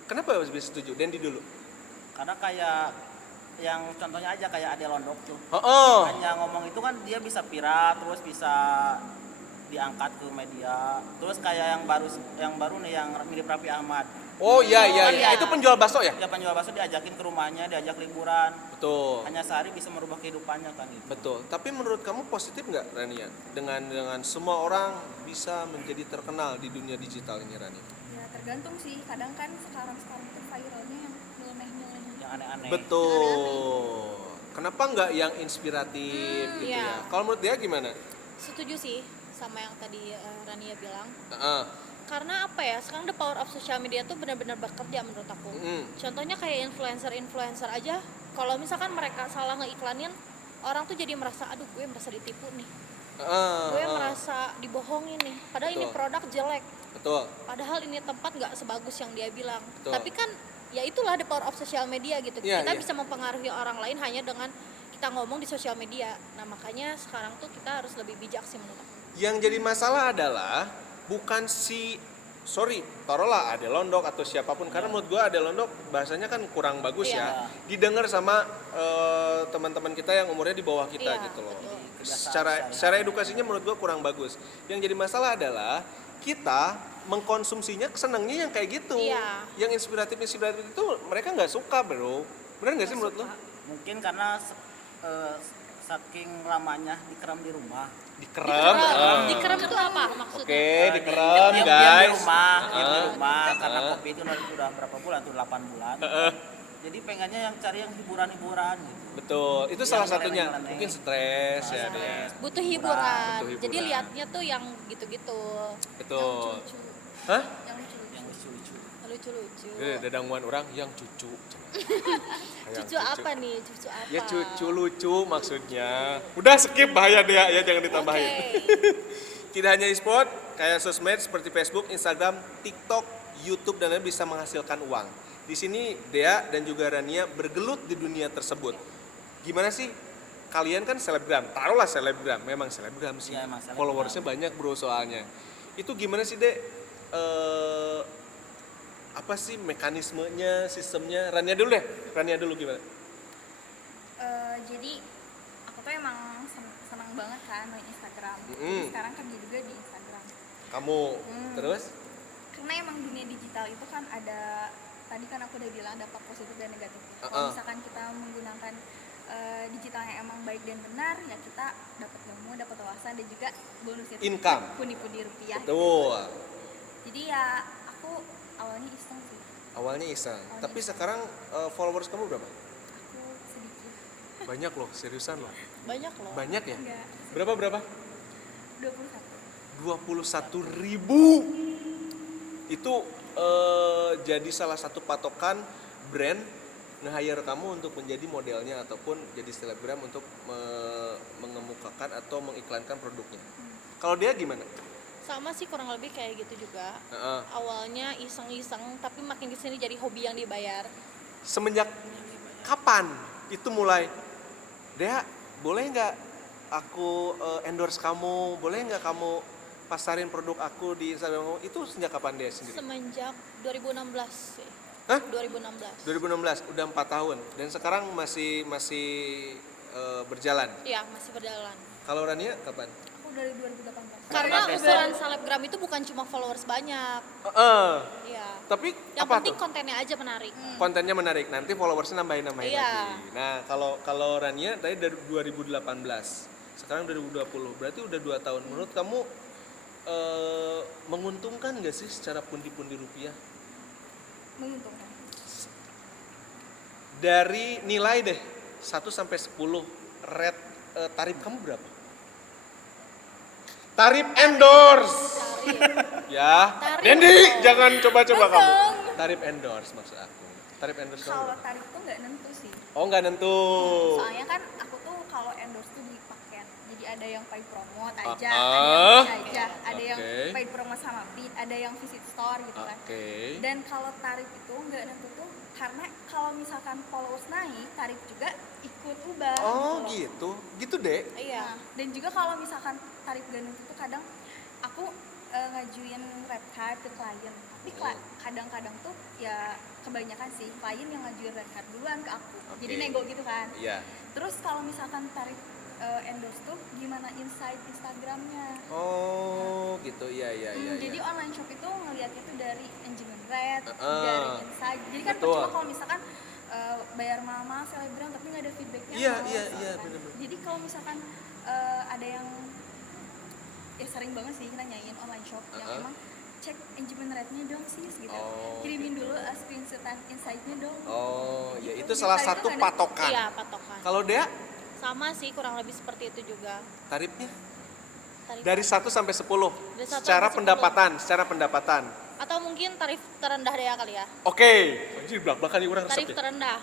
Kenapa bisa setuju? Dendi dulu. Karena kayak yang contohnya aja kayak Ade Londok tuh. Oh. Hanya ngomong itu kan dia bisa viral, terus bisa diangkat ke media. Terus kayak yang baru nih yang mirip Raffi Ahmad. Oh iya iya, Kan iya. ya. Itu penjual bakso ya? Dia penjual bakso diajakin ke rumahnya, diajak liburan. Betul. Hanya sehari bisa merubah kehidupannya kan itu. Betul. Tapi menurut kamu positif nggak Rania? Dengan semua orang bisa menjadi terkenal di dunia digital ini Rania? Ya tergantung sih, kadang kan sekarang itu viralnya yang nyeleneh-nyeleneh. Yang aneh-aneh. Betul. Kenapa nggak yang inspiratif gitu iya. ya? Kalau menurut dia gimana? Setuju sih sama yang tadi Rania bilang. Heeh. Karena apa ya, sekarang the power of social media tuh benar-benar bekerja menurut aku. Contohnya kayak influencer aja, kalau misalkan mereka salah ngeiklanin, orang tuh jadi merasa, aduh gue merasa ditipu nih, gue merasa dibohongin nih, padahal ini Betul. produk jelek, Betul. padahal ini tempat nggak sebagus yang dia bilang. Betul. Tapi kan ya itulah the power of social media gitu. Iya, Kita iya. bisa mempengaruhi orang lain hanya dengan kita ngomong di sosial media. Nah makanya sekarang tuh kita harus lebih bijak sih menurut aku. Yang jadi masalah adalah bukan taruhlah Ade Londok atau siapapun, karena menurut gua Ade Londok bahasanya kan kurang bagus Iya. ya. Didengar sama teman-teman kita yang umurnya di bawah kita Iya, gitu loh. betul. Secara edukasinya menurut gua kurang bagus. Yang jadi masalah adalah kita mengkonsumsinya senangnya yang kayak gitu. Iya. Yang inspiratif itu mereka nggak suka, bro. Benar nggak sih menurut lo? Mungkin karena saking lamanya dikerem di rumah. Dikerem. Dikerem itu apa maksudnya? Oke, dikerem Diam guys. di rumah, diam di rumah karena kopi itu udah berapa bulan tuh 8 bulan. Jadi pengennya yang cari yang hiburan-hiburan gitu. Betul, itu Yang salah satunya. nyeleneh-nyeleneh. Mungkin stres ya Stres. dia. Butuh hiburan. Butuh hiburan. Jadi liatnya tuh yang gitu-gitu. Betul. Yang lucu, Hah? Yang lucu-lucu. Yang lucu-lucu. lucu-lucu. Dadangwan orang yang cucu. Yang Cucu apa nih? Cucu apa? Ya cucu lucu maksudnya. Udah skip, bahaya dia ya, jangan ditambahin. Oke. Tidak hanya e-sport, kayak sosmed seperti Facebook, Instagram, TikTok, YouTube dan lain bisa menghasilkan uang. Di sini Dea dan juga Rania bergelut di dunia tersebut. Gimana sih? Kalian kan selebgram, taruhlah selebgram, memang selebgram sih. Iya, emang selebgram. Followersnya banyak bro soalnya. Itu gimana sih Dek? Apa sih mekanismenya, sistemnya? Rania dulu deh, Rania dulu gimana? Jadi aku tuh emang senang banget kan main Instagram. Mm-mm. Jadi sekarang kerja juga di Instagram. Kamu, terus? Karena emang dunia digital itu kan ada, tadi kan aku udah bilang dampak positif dan negatif. Uh-uh. Kalau misalkan kita menggunakan digital yang emang baik dan benar, ya kita dapat ilmu, dapat wawasan dan juga bonusnya tuh Income. pundi-pundi rupiah. Betul. Jadi ya aku awalnya iseng sih. Awalnya iseng, Awalnya tapi iseng. sekarang followers kamu berapa? Aku sedikit. Banyak loh, seriusan loh. Banyak loh. Banyak ya? Enggak. Berapa? 21. 21.000. Itu jadi salah satu patokan brand nge-hire kamu untuk menjadi modelnya ataupun jadi selebgram untuk mengemukakan atau mengiklankan produknya. Kalau dia gimana? Sama sih kurang lebih kayak gitu juga. Heeh. Awalnya iseng-iseng, tapi makin kesini jadi hobi yang dibayar. Semenjak kapan itu mulai? Dea, boleh nggak aku endorse kamu? Boleh nggak kamu pasarin produk aku di Instagram kamu? Itu sejak kapan Dea sendiri? Semenjak 2016 sih. Hah? 2016. 2016, udah 4 tahun. Dan sekarang masih berjalan. Iya, masih berjalan. Kalau Rania kapan? Aku dari 2018. Karena besok. ukuran selebgram itu bukan cuma followers banyak. Iya. Tapi Yang apa penting tuh? kontennya aja menarik. Kontennya menarik. Nanti followersnya nambahin Iya. lagi. Nah, kalau Rania tadi dari 2018. Sekarang 2020. Berarti udah 2 tahun. Menurut kamu menguntungkan nggak sih secara pundi-pundi rupiah? Menguntungkan. Dari nilai deh 1 sampai 10 rate tarif kamu berapa? Tarif endorse. Ya. Tarif Dendi, endorse. jangan coba-coba kamu. Betul. Tarif endorse maksud aku. Tarif endorse kamu. Kalau berapa? tarif tuh nggak nentu sih. Oh, nggak nentu. Soalnya kan aku tuh kalau endorse tuh di paket. Jadi ada yang paid promote aja, Ah, ada yang free aja, ada yang Oke. paid promote sama bid, ada yang visit store gitu kan. Oke. Dan kalau tarif itu nggak nentu tuh karena kalau misalkan followers naik, tarif juga ikut ubah. Oh gitu. gitu deh. Iya. Nah, dan juga kalau misalkan tarif gak nentu tuh kadang aku ngajuin red card ke klien, tapi kadang-kadang tuh ya kebanyakan sih klien yang ngajuin red card duluan ke aku. Jadi nego gitu kan. Iya. Terus kalau misalkan tarif endorse tuh gimana insight Instagramnya. Oh gitu, iya. Jadi online shop itu ngelihatnya tuh dari engagement rate, Uh-uh. dari insight. Jadi kan Betul. percuma kalau misalkan bayar mahal selebgram tapi nggak ada feedbacknya. Iya, males, iya, kan. bener-bener. Jadi kalau misalkan ada yang sering banget sih nanyain online shop yang Uh-uh. emang cek engagement rate-nya dong sis gitu. Oh, Kirimin dulu screenshotan insight-nya dong. Oh, ya Gitu. itu salah Jadi satu tarif tuh nggak ada- patokan. Iya, patokan. Kalau Dea, Sama sih, kurang lebih seperti itu juga. tarifnya Tarif dari 1 sampai 10. Dari 1 Secara sampai 10. secara pendapatan. Atau mungkin tarif terendah deh kali ya. Oke. Anjir, belak-belakan nih orang resep Tarif ya. terendah.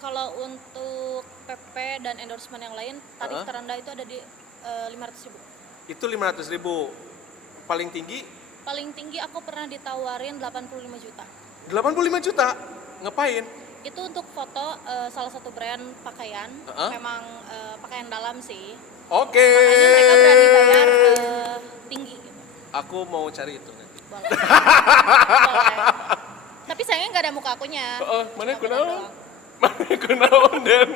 Kalau untuk PP dan endorsement yang lain, tarif Uh-huh. terendah itu ada di 500.000. Itu 500.000. Paling tinggi Paling tinggi aku pernah ditawarin 85 juta. 85 juta. Ngapain? Itu untuk foto salah satu brand pakaian. Uh-huh. Memang pakaian dalam sih. Oke. Makanya mereka berani bayar tinggi gitu. Aku mau cari itu nanti. Boleh. Boleh. Tapi sayangnya nggak ada muka akunya. Mana Cuma kunaon? brand doang. Mana kunaon Den?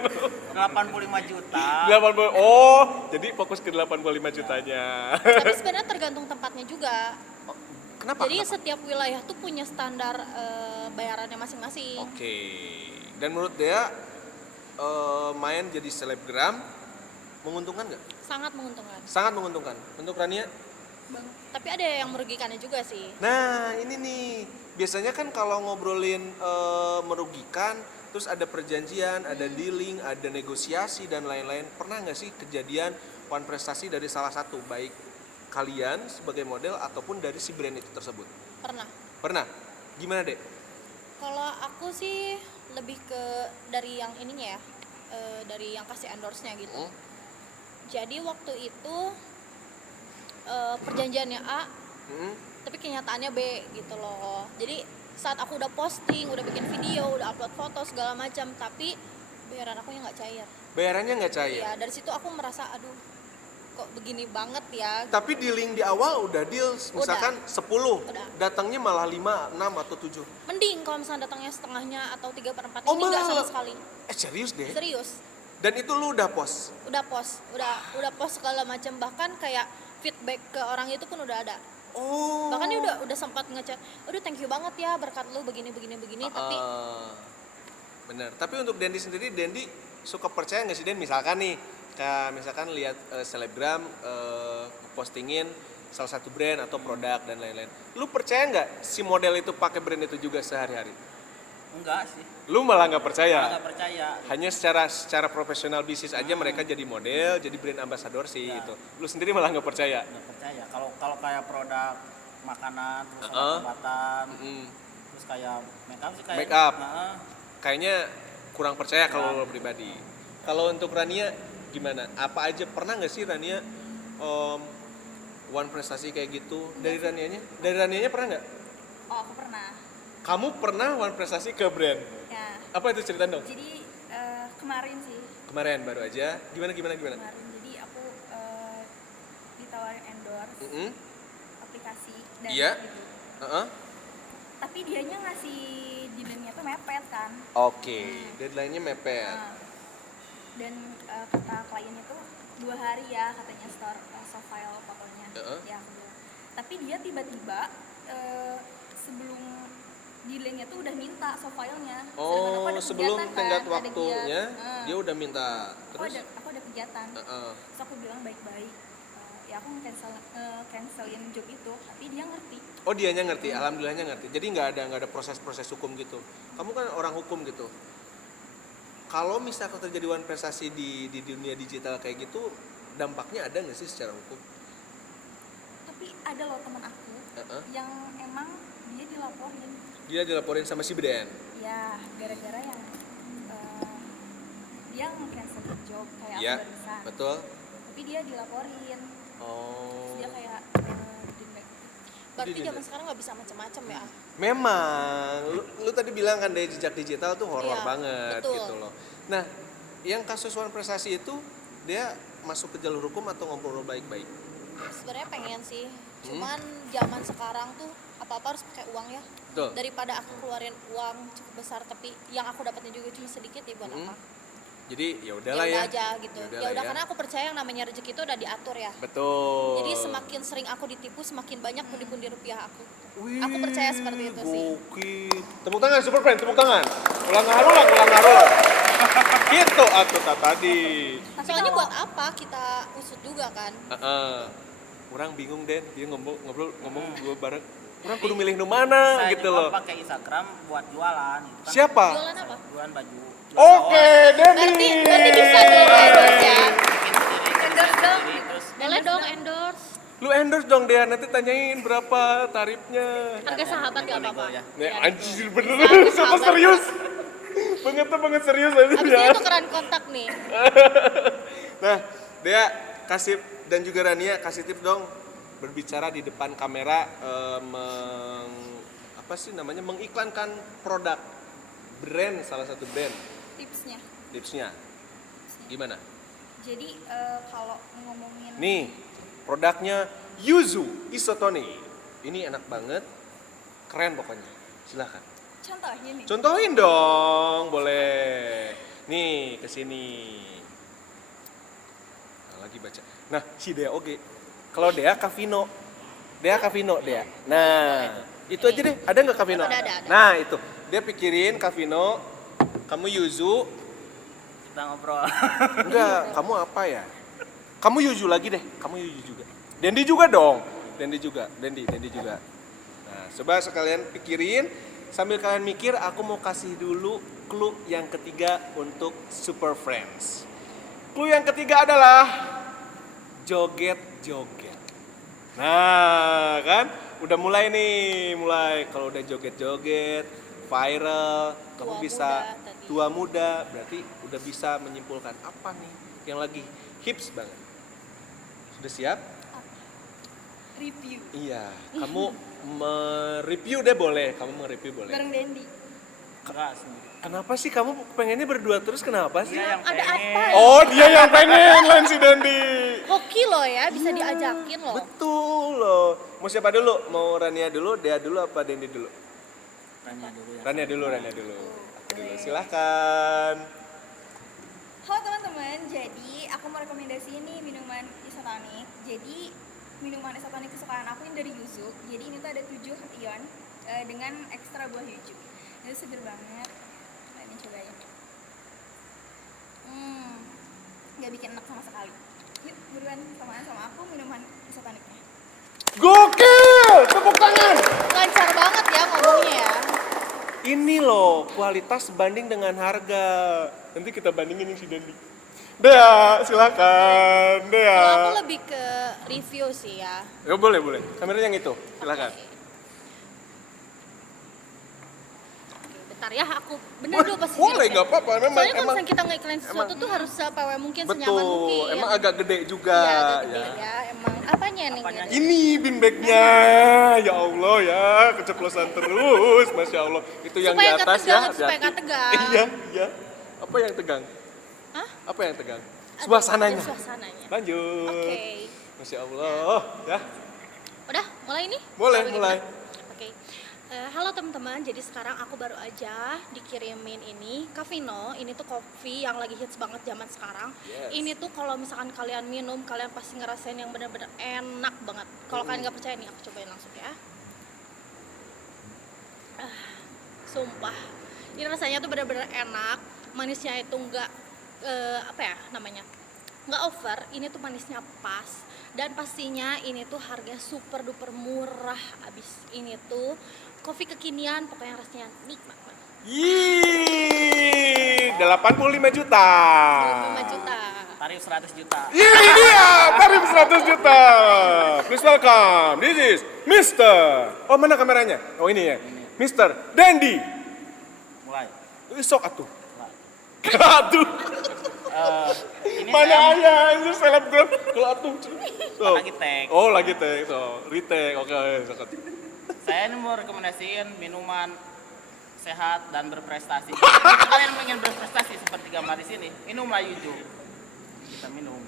85 juta. 80. Oh, jadi fokus ke 85 jutanya. Tapi sebenarnya tergantung tempatnya juga. Kenapa? Jadi Kenapa? setiap wilayah tuh punya standar bayarannya masing-masing. Oke. Dan menurut Dea main jadi selebgram menguntungkan nggak? Sangat menguntungkan. Sangat menguntungkan. Untuk Rania? Tapi ada yang merugikannya juga sih. Nah ini nih, biasanya kan kalau ngobrolin merugikan, terus ada perjanjian, ada dealing, ada negosiasi dan lain-lain. Pernah nggak sih kejadian one prestasi dari salah satu, baik kalian sebagai model ataupun dari si brand itu tersebut? Pernah. Pernah? Gimana Dek? Kalau aku sih lebih ke dari yang ininya ya, dari yang kasih endorse-nya gitu. Jadi waktu itu perjanjiannya A, tapi kenyataannya B gitu loh. Jadi saat aku udah posting, udah bikin video, udah upload foto segala macam, tapi bayaran aku yang nggak cair. Bayarannya nggak cair? Ya dari situ aku merasa aduh kok begini banget ya. Tapi dealing di awal udah deal misalkan 10, Udah. datangnya malah 5, 6 atau 7. Mending kalau misalnya datangnya setengahnya atau 3/4, Oh, ini nggak sama malah. sekali. Serius deh? Serius. Dan itu lu udah post? Udah post segala macam, bahkan kayak feedback ke orang itu pun udah ada. Oh. Bahkan dia udah sempat ngechat, aduh thank you banget ya berkat lu begini tapi Bener. Tapi untuk Dendi sendiri, Dendi suka percaya nggak sih Den? Misalkan nih, misalkan lihat selebgram postingin salah satu brand atau produk dan lain-lain. Lu percaya nggak si model itu pakai brand itu juga sehari-hari? Enggak sih. Lu malah nggak percaya? Enggak percaya. Hanya secara profesional bisnis aja mereka jadi model, jadi brand ambassador sih Ya. itu. Lu sendiri malah nggak percaya? Enggak percaya. Kalau kayak produk makanan, terus Uh-uh. obat-obatan, Mm. terus kayak make up sih kayak. Make up. Heeh. Kayaknya kurang percaya kalau lo pribadi. Kalau untuk Rania gimana? Apa aja pernah nggak sih Rania one prestasi kayak gitu dari Ranianya? Dari Ranianya pernah nggak? Oh, aku pernah. Kamu pernah one prestasi ke brand? Ya. Apa itu cerita dong? Jadi kemarin sih. Kemarin baru aja. Gimana? Kemarin jadi aku ditawarin endorse Mm-mm. aplikasi dan Iya. gitu. Uh-uh. Tapi dianya ngasih deadline-nya tuh mepet kan. Oke, deadline-nya mepet. Nah, dan kata kliennya tuh 2 hari ya katanya store soft file fotonya. Heeh. Ya, aku bilang. Tapi dia tiba-tiba sebelum deadline-nya tuh udah minta soft file-nya. Sedangkan aku Oh, ada sebelum kegiatan tenggat kan, ada waktunya kegiatan. dia udah minta. Terus? Aku ada kegiatan. Uh-uh. Terus aku bilang baik-baik. Ya aku cancelin job itu, tapi dia ngerti. Oh, dianya ngerti, alhamdulillahnya ngerti. Jadi nggak ada proses-proses hukum gitu. Kamu kan orang hukum gitu. Kalau misalkan terjadi one prestasi di dunia digital kayak gitu, dampaknya ada nggak sih secara hukum? Tapi ada loh teman aku Uh-uh. yang emang dia dilaporin. Dia dilaporin sama si brand. Ya, gara-gara yang dia nge-cancel job kayak Iya, aku barusan. betul. Tapi dia dilaporin. Terus Oh. dia kayak denda. Berarti zaman sekarang nggak bisa macam-macam ya. Memang, lu tadi bilang kan dari jejak digital tuh horor Iya, banget betul. gitu loh. Nah, yang kasus Wan Prestasi itu dia masuk ke jalur hukum atau ngobrol baik-baik? Sebenarnya pengen sih, cuman zaman sekarang tuh apa-apa harus pakai uang ya. Betul. Daripada aku keluarin uang cukup besar tapi yang aku dapatnya juga cuma sedikit ya buat apa? Jadi ya Ya udahlah udah ya. aja gitu. Ya Ya udahlah udah ya. karena aku percaya yang namanya rezeki itu udah diatur ya. Betul. Jadi semakin sering aku ditipu, semakin banyak pundi-pundi rupiah aku. Wih, Aku percaya seperti itu sih. Gokil. Tepuk tangan Super Friend, tepuk tangan. Ulang harulang. Gitu atuh tadi. Soalnya buat apa kita usut juga kan? Orang bingung deh, dia ngomong gue bareng. Orang kudu milih nu mana Saya gitu juga loh. pakai Instagram buat jualan gitu kan. Siapa? Jualan apa? Jualan baju. Oke, Denny. Berarti bisa dong endorse ya. Endorse dong. Terus Boleh dong endorse. Lu endorse dong Dea, nanti tanyain berapa tarifnya. Harga sahabat gak apa-apa. ya. Nih Ya, anjir gitu. bener, Bisa, sama sahabat. serius. banget serius aja Abis ya. itu tukeran kontak nih. Nah, Dea kasih dan juga Rania kasih tips dong berbicara di depan kamera apa sih namanya mengiklankan produk brand salah satu brand. Tipsnya gimana? Jadi kalau ngomongin Nih produknya Yuzu Isotonic. Ini enak banget, keren pokoknya. Silahkan. contohnya nih. Contohin dong, boleh. Nih, kesini. Nah, lagi baca. Nah, si Dea oke. Kalau Dea Kavino. Dea. Nah, itu aja deh. Ada nggak Kavino? Ada. Nah, itu. Dia pikirin Kavino, kamu Yuzu. kita ngobrol. Enggak, kamu apa ya? Kamu Yuzu lagi deh. Kamu Yuzu juga. Dendi juga dong. Dendi juga. Nah, coba sekalian pikirin. Sambil kalian mikir, aku mau kasih dulu clue yang ketiga untuk Super Friends. Clue yang ketiga adalah joget-joget. Nah, kan? Udah mulai nih, kalau udah joget-joget, viral, kamu Tua bisa muda tadi. tua muda, berarti udah bisa menyimpulkan apa nih yang lagi hits banget. Sudah siap? Review Iya, kamu mereview deh boleh, bareng Dendi. Enggak sendiri. Kenapa sih kamu pengennya berdua terus, kenapa sih? Dia yang Ada pengen. apa ya? Oh, dia yang pengen lain si Dendi. Hoki loh ya, bisa diajakin loh. Betul loh. Mau siapa dulu? Mau Rania dulu, Dea dulu, apa Dendi dulu? Tanya dulu ya. Rania dulu. Aku dulu. Silahkan. Halo teman-teman, jadi aku mau rekomendasiin nih minuman isotonic. Jadi minuman isotonic kesukaan aku ini dari Yuzu. Jadi ini tuh ada 7 ion dengan ekstra buah yuzu. Itu seger banget. Nah, ini cobain. Nggak bikin enak sama sekali. Yuk buruan samaan sama aku minuman isotonicnya. Gokil! Tepuk tangan! Lancar banget ya ngomongnya ya. Ini loh, kualitas sebanding dengan harga. Nanti kita bandingin yang si Dendi. Dea, silakan. Kalau aku Dea. lebih ke review sih ya. Ya boleh. Kameranya yang itu. Silakan. Oke, bentar ya, aku bener Wah, dulu pasti. boleh, nggak apa-apa. Soalnya kalau Emang misalnya kita nge-iklan sesuatu tuh harus sePW mungkin, senyaman betul. mungkin. Emang agak gede juga. Iya, agak gede ya. ya. Emang apanya nih? Apanya? gitu? Ini bin bagnya, ya Allah ya, keceplosan terus, masya Allah. Itu yang Supaya di nggak atas tegang, ya. supaya nggak tegang. Iya. Apa yang tegang? Hah? Apa yang tegang? Suasananya. Ada suasananya. Lanjut. Oke. Masya Allah, ya. Udah, mulai nih? Boleh, Atau mulai. gimana? Oke. Halo teman-teman, jadi sekarang aku baru aja dikirimin ini Kavino. Ini tuh kopi yang lagi hits banget zaman sekarang. Yes. Ini tuh kalau misalkan kalian minum, kalian pasti ngerasain yang bener-bener enak banget. Kalau kalian nggak percaya nih, aku cobain langsung ya. Sumpah, ini rasanya tuh bener-bener enak. Manisnya itu nggak apa ya namanya, nggak over. Ini tuh manisnya pas. Dan pastinya ini tuh harga super duper murah. Abis ini tuh kopi kekinian, pokoknya rasanya nikmat banget. Yii, 85 juta. 25 juta. Tarif 100 juta. Ini dia, tarif 100 juta. Please welcome, this is Mr. Oh, mana kameranya? Oh, ini ya. Mr. Dendi. Mulai. Sok atuh. Mulai. Atuh. Ini Mana saya ada itu selebgram kalau atuh. So. lagi tag. Oh, lagi tag. So, retake. Oke. Saya ini mau rekomendasiin minuman sehat dan berprestasi. Jika kalian ingin berprestasi seperti gambar di sini, minumlah Yuju. Kita minum.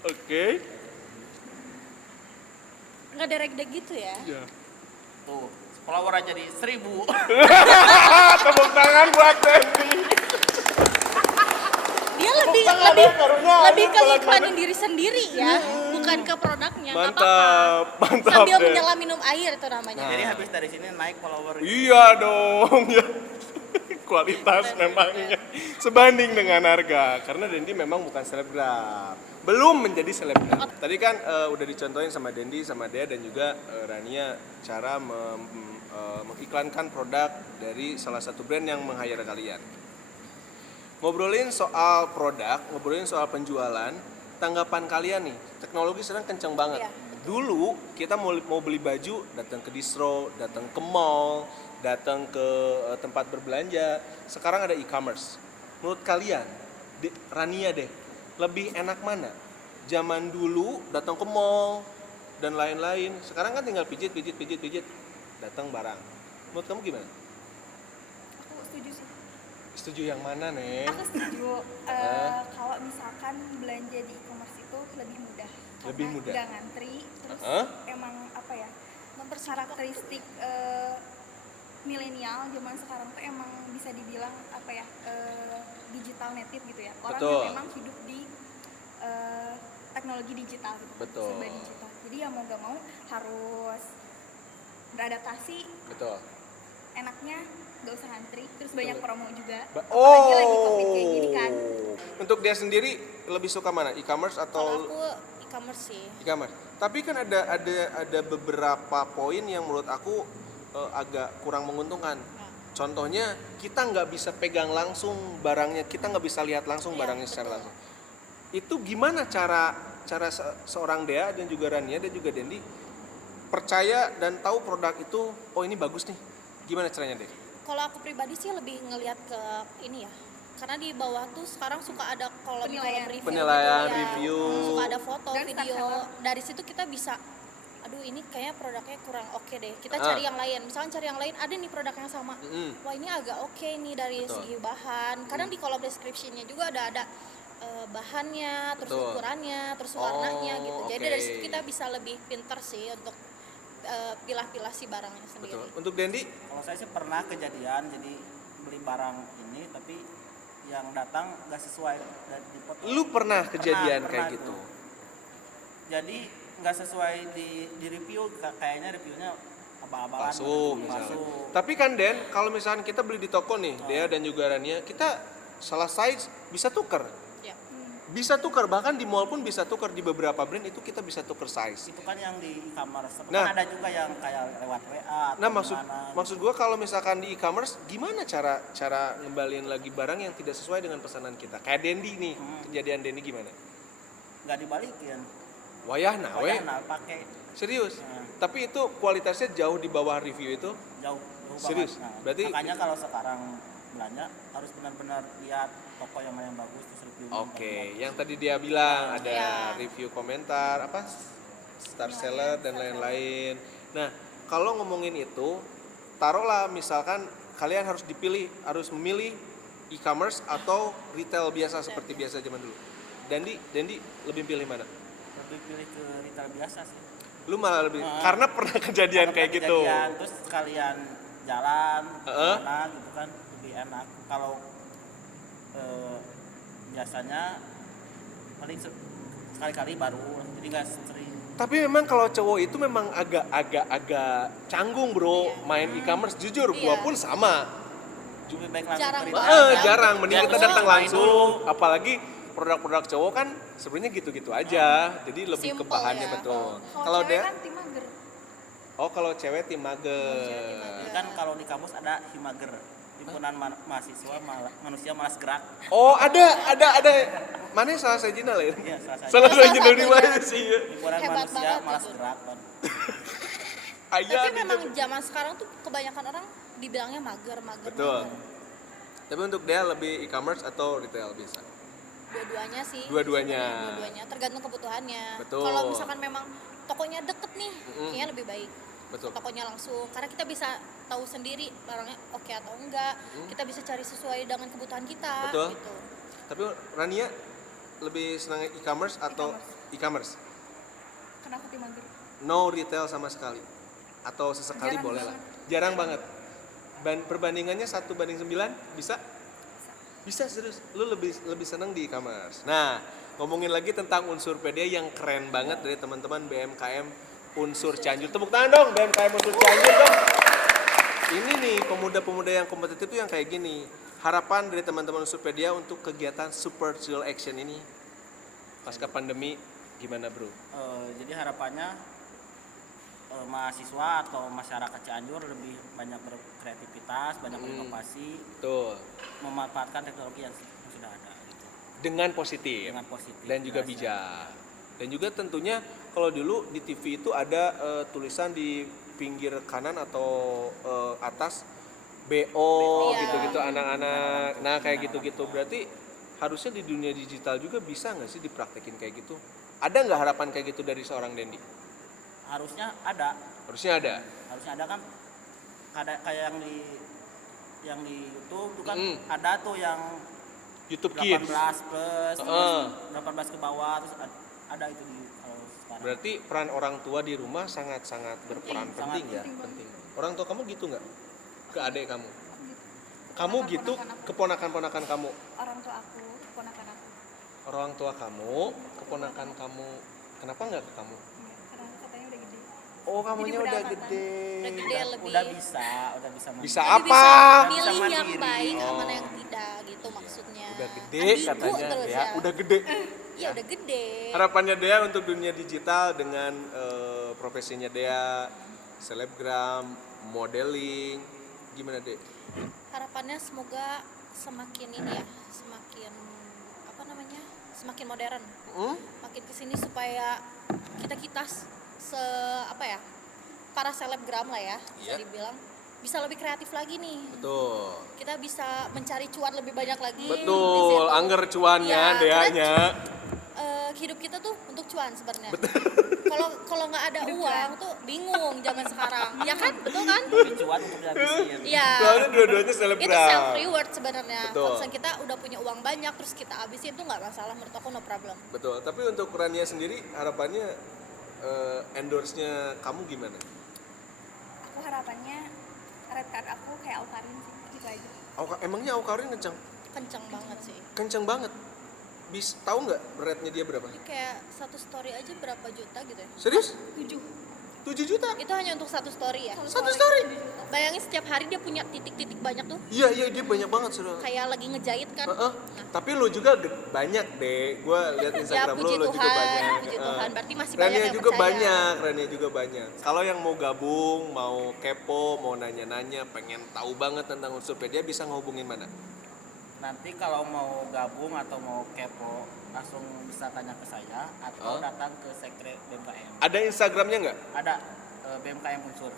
Oke. Nggak direct gitu ya. Ya. Tuh, follower aja di 1000. Tepuk tangan buat Dendi. Dia lebih tangan lebih ya, karunya lebih ada ke pelan-pelan. iklanin diri sendiri ya, bukan ke produknya. Nggak Mantap, mantap Sambil deh. menyelam minum air itu namanya. Jadi habis dari sini naik follower. Iya dong. Ya. Kualitas memangnya sebanding dengan harga karena Dendi memang bukan selebgram. Belum menjadi selebgram. Tadi kan udah dicontohin sama Dendi sama Dea dan juga Rania cara mengiklankan produk dari salah satu brand yang meng-hire kalian. Ngobrolin soal produk, ngobrolin soal penjualan, tanggapan kalian nih, teknologi sekarang kenceng banget. Iya. Dulu kita mau beli baju, datang ke distro, datang ke mall, datang ke tempat berbelanja. Sekarang ada e-commerce. Menurut kalian, Rania deh, lebih enak mana? Zaman dulu datang ke mall dan lain-lain. Sekarang kan tinggal pijit, datang barang. Menurut kamu gimana? Aku setuju sih. Setuju yang mana, Nek? Aku setuju. Kalau misalkan belanja di e-commerce itu lebih mudah. Lebih Karena mudah. nggak ngantri, terus Heeh. emang apa ya? Karakteristik milenial zaman sekarang tuh emang bisa dibilang apa ya? Digital native gitu ya. Orang Betul. yang memang hidup di teknologi digital gitu. Betul. Serba digital. Jadi ya mau gak mau harus beradaptasi. Betul. Enaknya nggak usah ngantri, terus banyak promo juga. Ba- Apalagi lagi covid kayak gini kan. Untuk dia sendiri lebih suka mana? E-commerce Kalau atau aku e-commerce sih. e-commerce? Tapi kan ada beberapa poin yang menurut aku agak kurang menguntungkan. Contohnya kita nggak bisa pegang langsung barangnya, kita nggak bisa lihat langsung Iya, barangnya secara betul. langsung. Itu gimana cara seorang Dea dan juga Rania dan juga Dendi percaya dan tahu produk itu, oh ini bagus nih. Gimana caranya, Dea? Kalau aku pribadi sih lebih ngelihat ke ini ya. Karena di bawah tuh sekarang suka ada kolom Penilaian. review. Penilaian, gitu ya. review. Suka ada foto, Dan video. bestseller. Dari situ kita bisa, aduh ini kayaknya produknya kurang oke deh. Kita Ah. cari yang lain. Misalnya cari yang lain, ada nih produk yang sama. Wah ini agak oke nih dari Betul. segi bahan. Kadang di kolom description-nya juga ada bahannya, terus Betul. ukurannya, terus warnanya Oh, gitu. Jadi oke. dari situ kita bisa lebih pinter sih untuk pilah-pilah si barangnya sendiri. Betul. Untuk Dendi? Kalau saya sih pernah kejadian jadi beli barang ini tapi yang datang nggak sesuai dan dipoto. Lu pernah kejadian Pernah kayak gitu? tuh. Jadi nggak sesuai di review, kayaknya reviewnya abal-abalan. Palsu gitu, misalnya. palsu. Tapi kan Den, kalau misalnya kita beli di toko nih, Dea dan juga Rania, kita salah size bisa tuker. Ya. Bisa tuker, bahkan di mall pun bisa tuker, di beberapa brand itu kita bisa tuker size. Itu kan yang di e-commerce. Tapi Nah. kan ada juga yang kayak lewat WA atau Nah, gimana. maksud gua kalau misalkan di e-commerce, gimana cara ngembaliin lagi barang yang tidak sesuai dengan pesanan kita? Kayak Dendi nih, kejadian Dendi gimana? nggak dibalikin. Wayah nawe, Nah, pakai serius. Nah. Tapi itu kualitasnya jauh di bawah review itu. jauh Serius? banget. Nah, Berarti- makanya kalau sekarang belanja harus benar-benar lihat toko yang mana yang bagus terus reviewnya. Oke, yang tadi dia bilang ada Ya. review komentar, apa star seller dan lain-lain. Nah, kalau ngomongin itu, taruhlah misalkan kalian harus harus memilih e-commerce atau retail biasa seperti biasa zaman dulu. Dendi lebih pilih mana? Lebih pilih ke retail biasa sih. Lu malah lebih karena pernah kejadian Kalau kayak gitu. kejadian, terus sekalian jalan Heeh. mana gitu kan lebih enak. Kalau biasanya paling sekali-kali baru, jadi nggak sering. Tapi memang kalau cowok itu memang agak canggung, Bro, main e-commerce. Jujur, gua Iya. pun sama. Lebih baik langsung Jarang ke banget. retail. Jarang, mending Ya, kita gua datang main langsung. dulu. Apalagi produk-produk cowok kan sebenarnya gitu-gitu aja. Jadi lebih ke Simple bahannya ya. betul. Kalau Kalau cewek dia, kan tim mager. oh kalau cewek tim mager. Jadi kan kalau di kampus ada Himager, himpunan mahasiswa manusia malas gerak. Oh ada. Mana salah sejina lah ya? Iya, salah satu. Salah Salah sejina di satunya. mana sih? Ya? Himpunan Hebat manusia banget malas itu. gerak kan. Ayah Tapi nih, memang zaman sekarang tuh kebanyakan orang dibilangnya mager. Betul. Tapi untuk dia lebih e-commerce atau retail biasa? Dua-duanya sih. Dua-duanya. sebenarnya Dua-duanya tergantung kebutuhannya. Betul. Kalau misalkan memang tokonya deket nih, kayaknya lebih baik. Betul. Tokonya langsung, karena kita bisa tahu sendiri barangnya oke atau enggak. Kita bisa cari sesuai dengan kebutuhan kita. Betul. Gitu. Tapi Rania lebih senang e-commerce atau e-commerce? Kenapa tim mager? No retail sama sekali? Atau sesekali Jarang boleh lah? banget. Jarang banget? Perbandingannya 1:9 bisa? Bisa serius? Lu lebih senang di e-commerce. Nah, ngomongin lagi tentang unsur PD yang keren banget dari teman-teman BMKM Unsur Cianjur. Tepuk tangan dong BMKM Unsur Cianjur dong. Ini nih pemuda-pemuda yang kompetitif tuh yang kayak gini. Harapan dari teman-teman Unsur Pedia untuk kegiatan Super Chill Action ini pasca pandemi gimana bro? Jadi harapannya mahasiswa atau masyarakat Cianjur lebih banyak berkreativitas, banyak berinovasi, Tuh, memanfaatkan teknologi yang sudah ada gitu. dengan positif, Dengan positif dan juga jelasnya. bijak. Dan juga tentunya kalau dulu di TV itu ada tulisan di pinggir kanan atau atas BO Iya. gitu-gitu anak-anak. Nah kayak gitu-gitu berarti harusnya di dunia digital juga bisa nggak sih dipraktekin kayak gitu? Ada nggak harapan kayak gitu dari seorang Dendi? Harusnya ada Harusnya ada. kan ada kayak yang di YouTube tuh kan Mm. ada tuh yang YouTube 18 Kids. plus, Heeh. 18 ke bawah, terus ada itu di kalau sekarang. Berarti peran orang tua di rumah sangat-sangat berperan Penting, penting sangat ya, penting penting. Orang tua kamu gitu nggak? Ke adik kamu? Gitu. Kamu gitu Ponakan-ponakan aku. ke ponakan-ponakan kamu? Orang tua aku, keponakan aku. Orang tua kamu, keponakan kamu, kenapa nggak ke kamu? Iya, karena katanya udah gede. Oh kamunya Jadi udah udah gede. Udah gede lebih. udah bisa mandiri. Bisa Jadi apa? bisa milih Bisa yang mandiri. baik, Oh. mana yang tidak gitu maksudnya. Udah gede Ambigu katanya terus ya, udah gede. Iya udah gede. Harapannya Dea untuk dunia digital dengan profesinya Dea, selebgram, modeling, gimana Dea? Harapannya semoga semakin ini ya, semakin apa namanya, semakin modern, makin kesini supaya kita apa ya, para selebgram lah ya, bisa Iya. dibilang bisa lebih kreatif lagi nih. Betul. Kita bisa mencari cuan lebih banyak lagi. di Betul, situ. angger cuannya Iya, Deanya. Hidup kita tuh untuk cuan sebenarnya. Kalau nggak ada uang tuh bingung zaman sekarang, ya kan, betul kan? Tapi cuan untuk dihabisin. Iya. Soalnya dua-duanya Itu selebgram. self reward sebenarnya. Betul. Kalau misalnya kita udah punya uang banyak terus kita habisin itu nggak masalah, menurut aku no problem. Betul, tapi untuk Rania sendiri harapannya endorse-nya kamu gimana? Aku harapannya red card aku kayak Alkarin sih, gitu aja. Emangnya Aukarin kencang? Kenceng banget sih. Kencang banget. Tahu nggak rate-nya dia berapa? Ini kayak satu story aja berapa juta gitu ya? Serius? 7. 7 juta? Itu hanya untuk satu story ya. Satu story? Bayangin setiap hari dia punya titik-titik banyak tuh, Iya, dia banyak banget sudah. kayak lagi ngejahit kan. Heeh. Tapi lu juga banyak deh. Gua lihat Instagram puji lu juga Tuhan, banyak. puji Tuhan. Berarti masih Rania banyak yang juga percaya. banyak, Rania juga banyak. Kalau yang mau gabung, mau kepo, mau nanya-nanya, pengen tahu banget tentang Unsurpedia bisa ngehubungin mana? Nanti kalau mau gabung atau mau kepo langsung bisa tanya ke saya atau datang ke sekre BMKM. Ada Instagramnya nggak? Ada BMKM Unsur.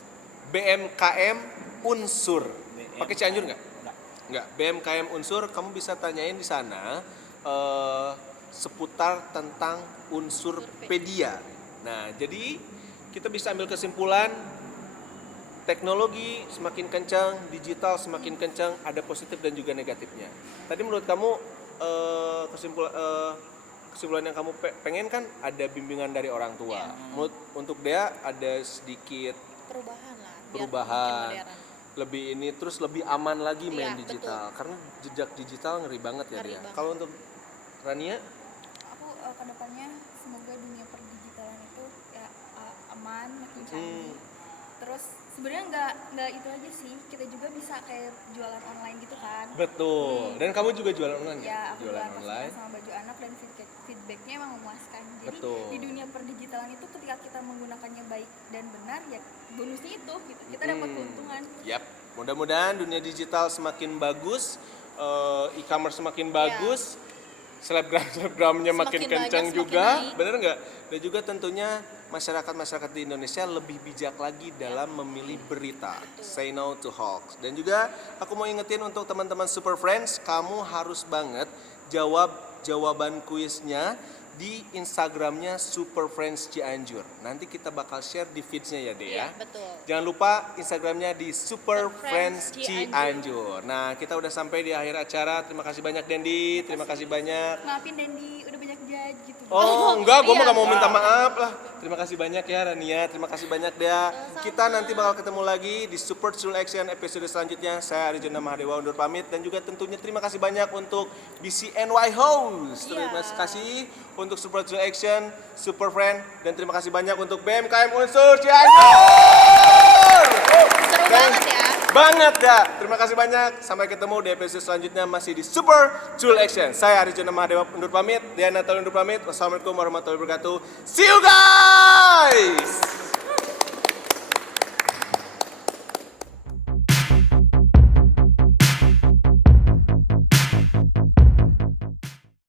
BMKM Unsur. BMKM. Pakai Cianjur nggak? Enggak. Nggak. BMKM Unsur, kamu bisa tanyain di sana seputar tentang Unsurpedia. Nah, jadi kita bisa ambil kesimpulan teknologi semakin kencang, digital semakin kencang, ada positif dan juga negatifnya. Tadi menurut kamu kesimpulan yang kamu pengen kan ada bimbingan dari orang tua. Untuk Dea ada sedikit Perubahan lah. biar perubahan, makin modern. lebih ini terus lebih aman lagi main Iya, digital. Karena jejak digital ngeri banget ya Ngeri Dea. banget. Kalau untuk Rania, Aku kedepannya semoga dunia perdigitalan itu ya aman, makin canggih. Terus sebenarnya nggak itu aja sih, kita juga bisa kayak jualan online gitu kan. betul. Dan kamu juga jualan online Ya, aku Jualan jualan online. sama baju anak dan feedbacknya emang memuaskan. Jadi Betul. di dunia perdigitalan itu ketika kita menggunakannya baik dan benar ya bonusnya itu gitu. Kita dapat keuntungan. Yap, mudah-mudahan dunia digital semakin bagus, e-commerce semakin bagus, selebgram-selebgramnya makin Semakin kencang banyak, juga, semakin naik. bener nggak? Dan juga tentunya masyarakat di Indonesia lebih bijak lagi dalam memilih berita. Say no to hoax. Dan juga aku mau ingetin untuk teman-teman Super Friends, kamu harus banget jawab jawaban kuisnya di Instagramnya Super Friends Cianjur. Nanti kita bakal share di feeds-nya ya, Dea. Iya, betul. Jangan lupa Instagramnya di Super Friends Friends Cianjur. Nah, kita udah sampai di akhir acara. Terima kasih banyak Dendi, terima kasih banyak. Maafin Dendi udah banyak judge gitu. Oh, enggak, gue Iya. gak mau minta maaf lah. Terima kasih banyak ya Rania, terima kasih banyak Dea. Kita nanti bakal ketemu lagi di Super Jewel Action episode selanjutnya. Saya Arjuna Mahadewa undur pamit dan juga tentunya terima kasih banyak untuk BCNY Host. Terima Iya. kasih untuk Super Jewel Action, Super Friend dan terima kasih banyak untuk BMKM Unsur Cianjur. Seru banget ya. Banget ya. Terima kasih banyak. Sampai ketemu di episode selanjutnya masih di Super Jewel Action. Saya Arjuna Mahadewa undur pamit. Diana Natal undur pamit. Wassalamualaikum warahmatullahi wabarakatuh. See you guys.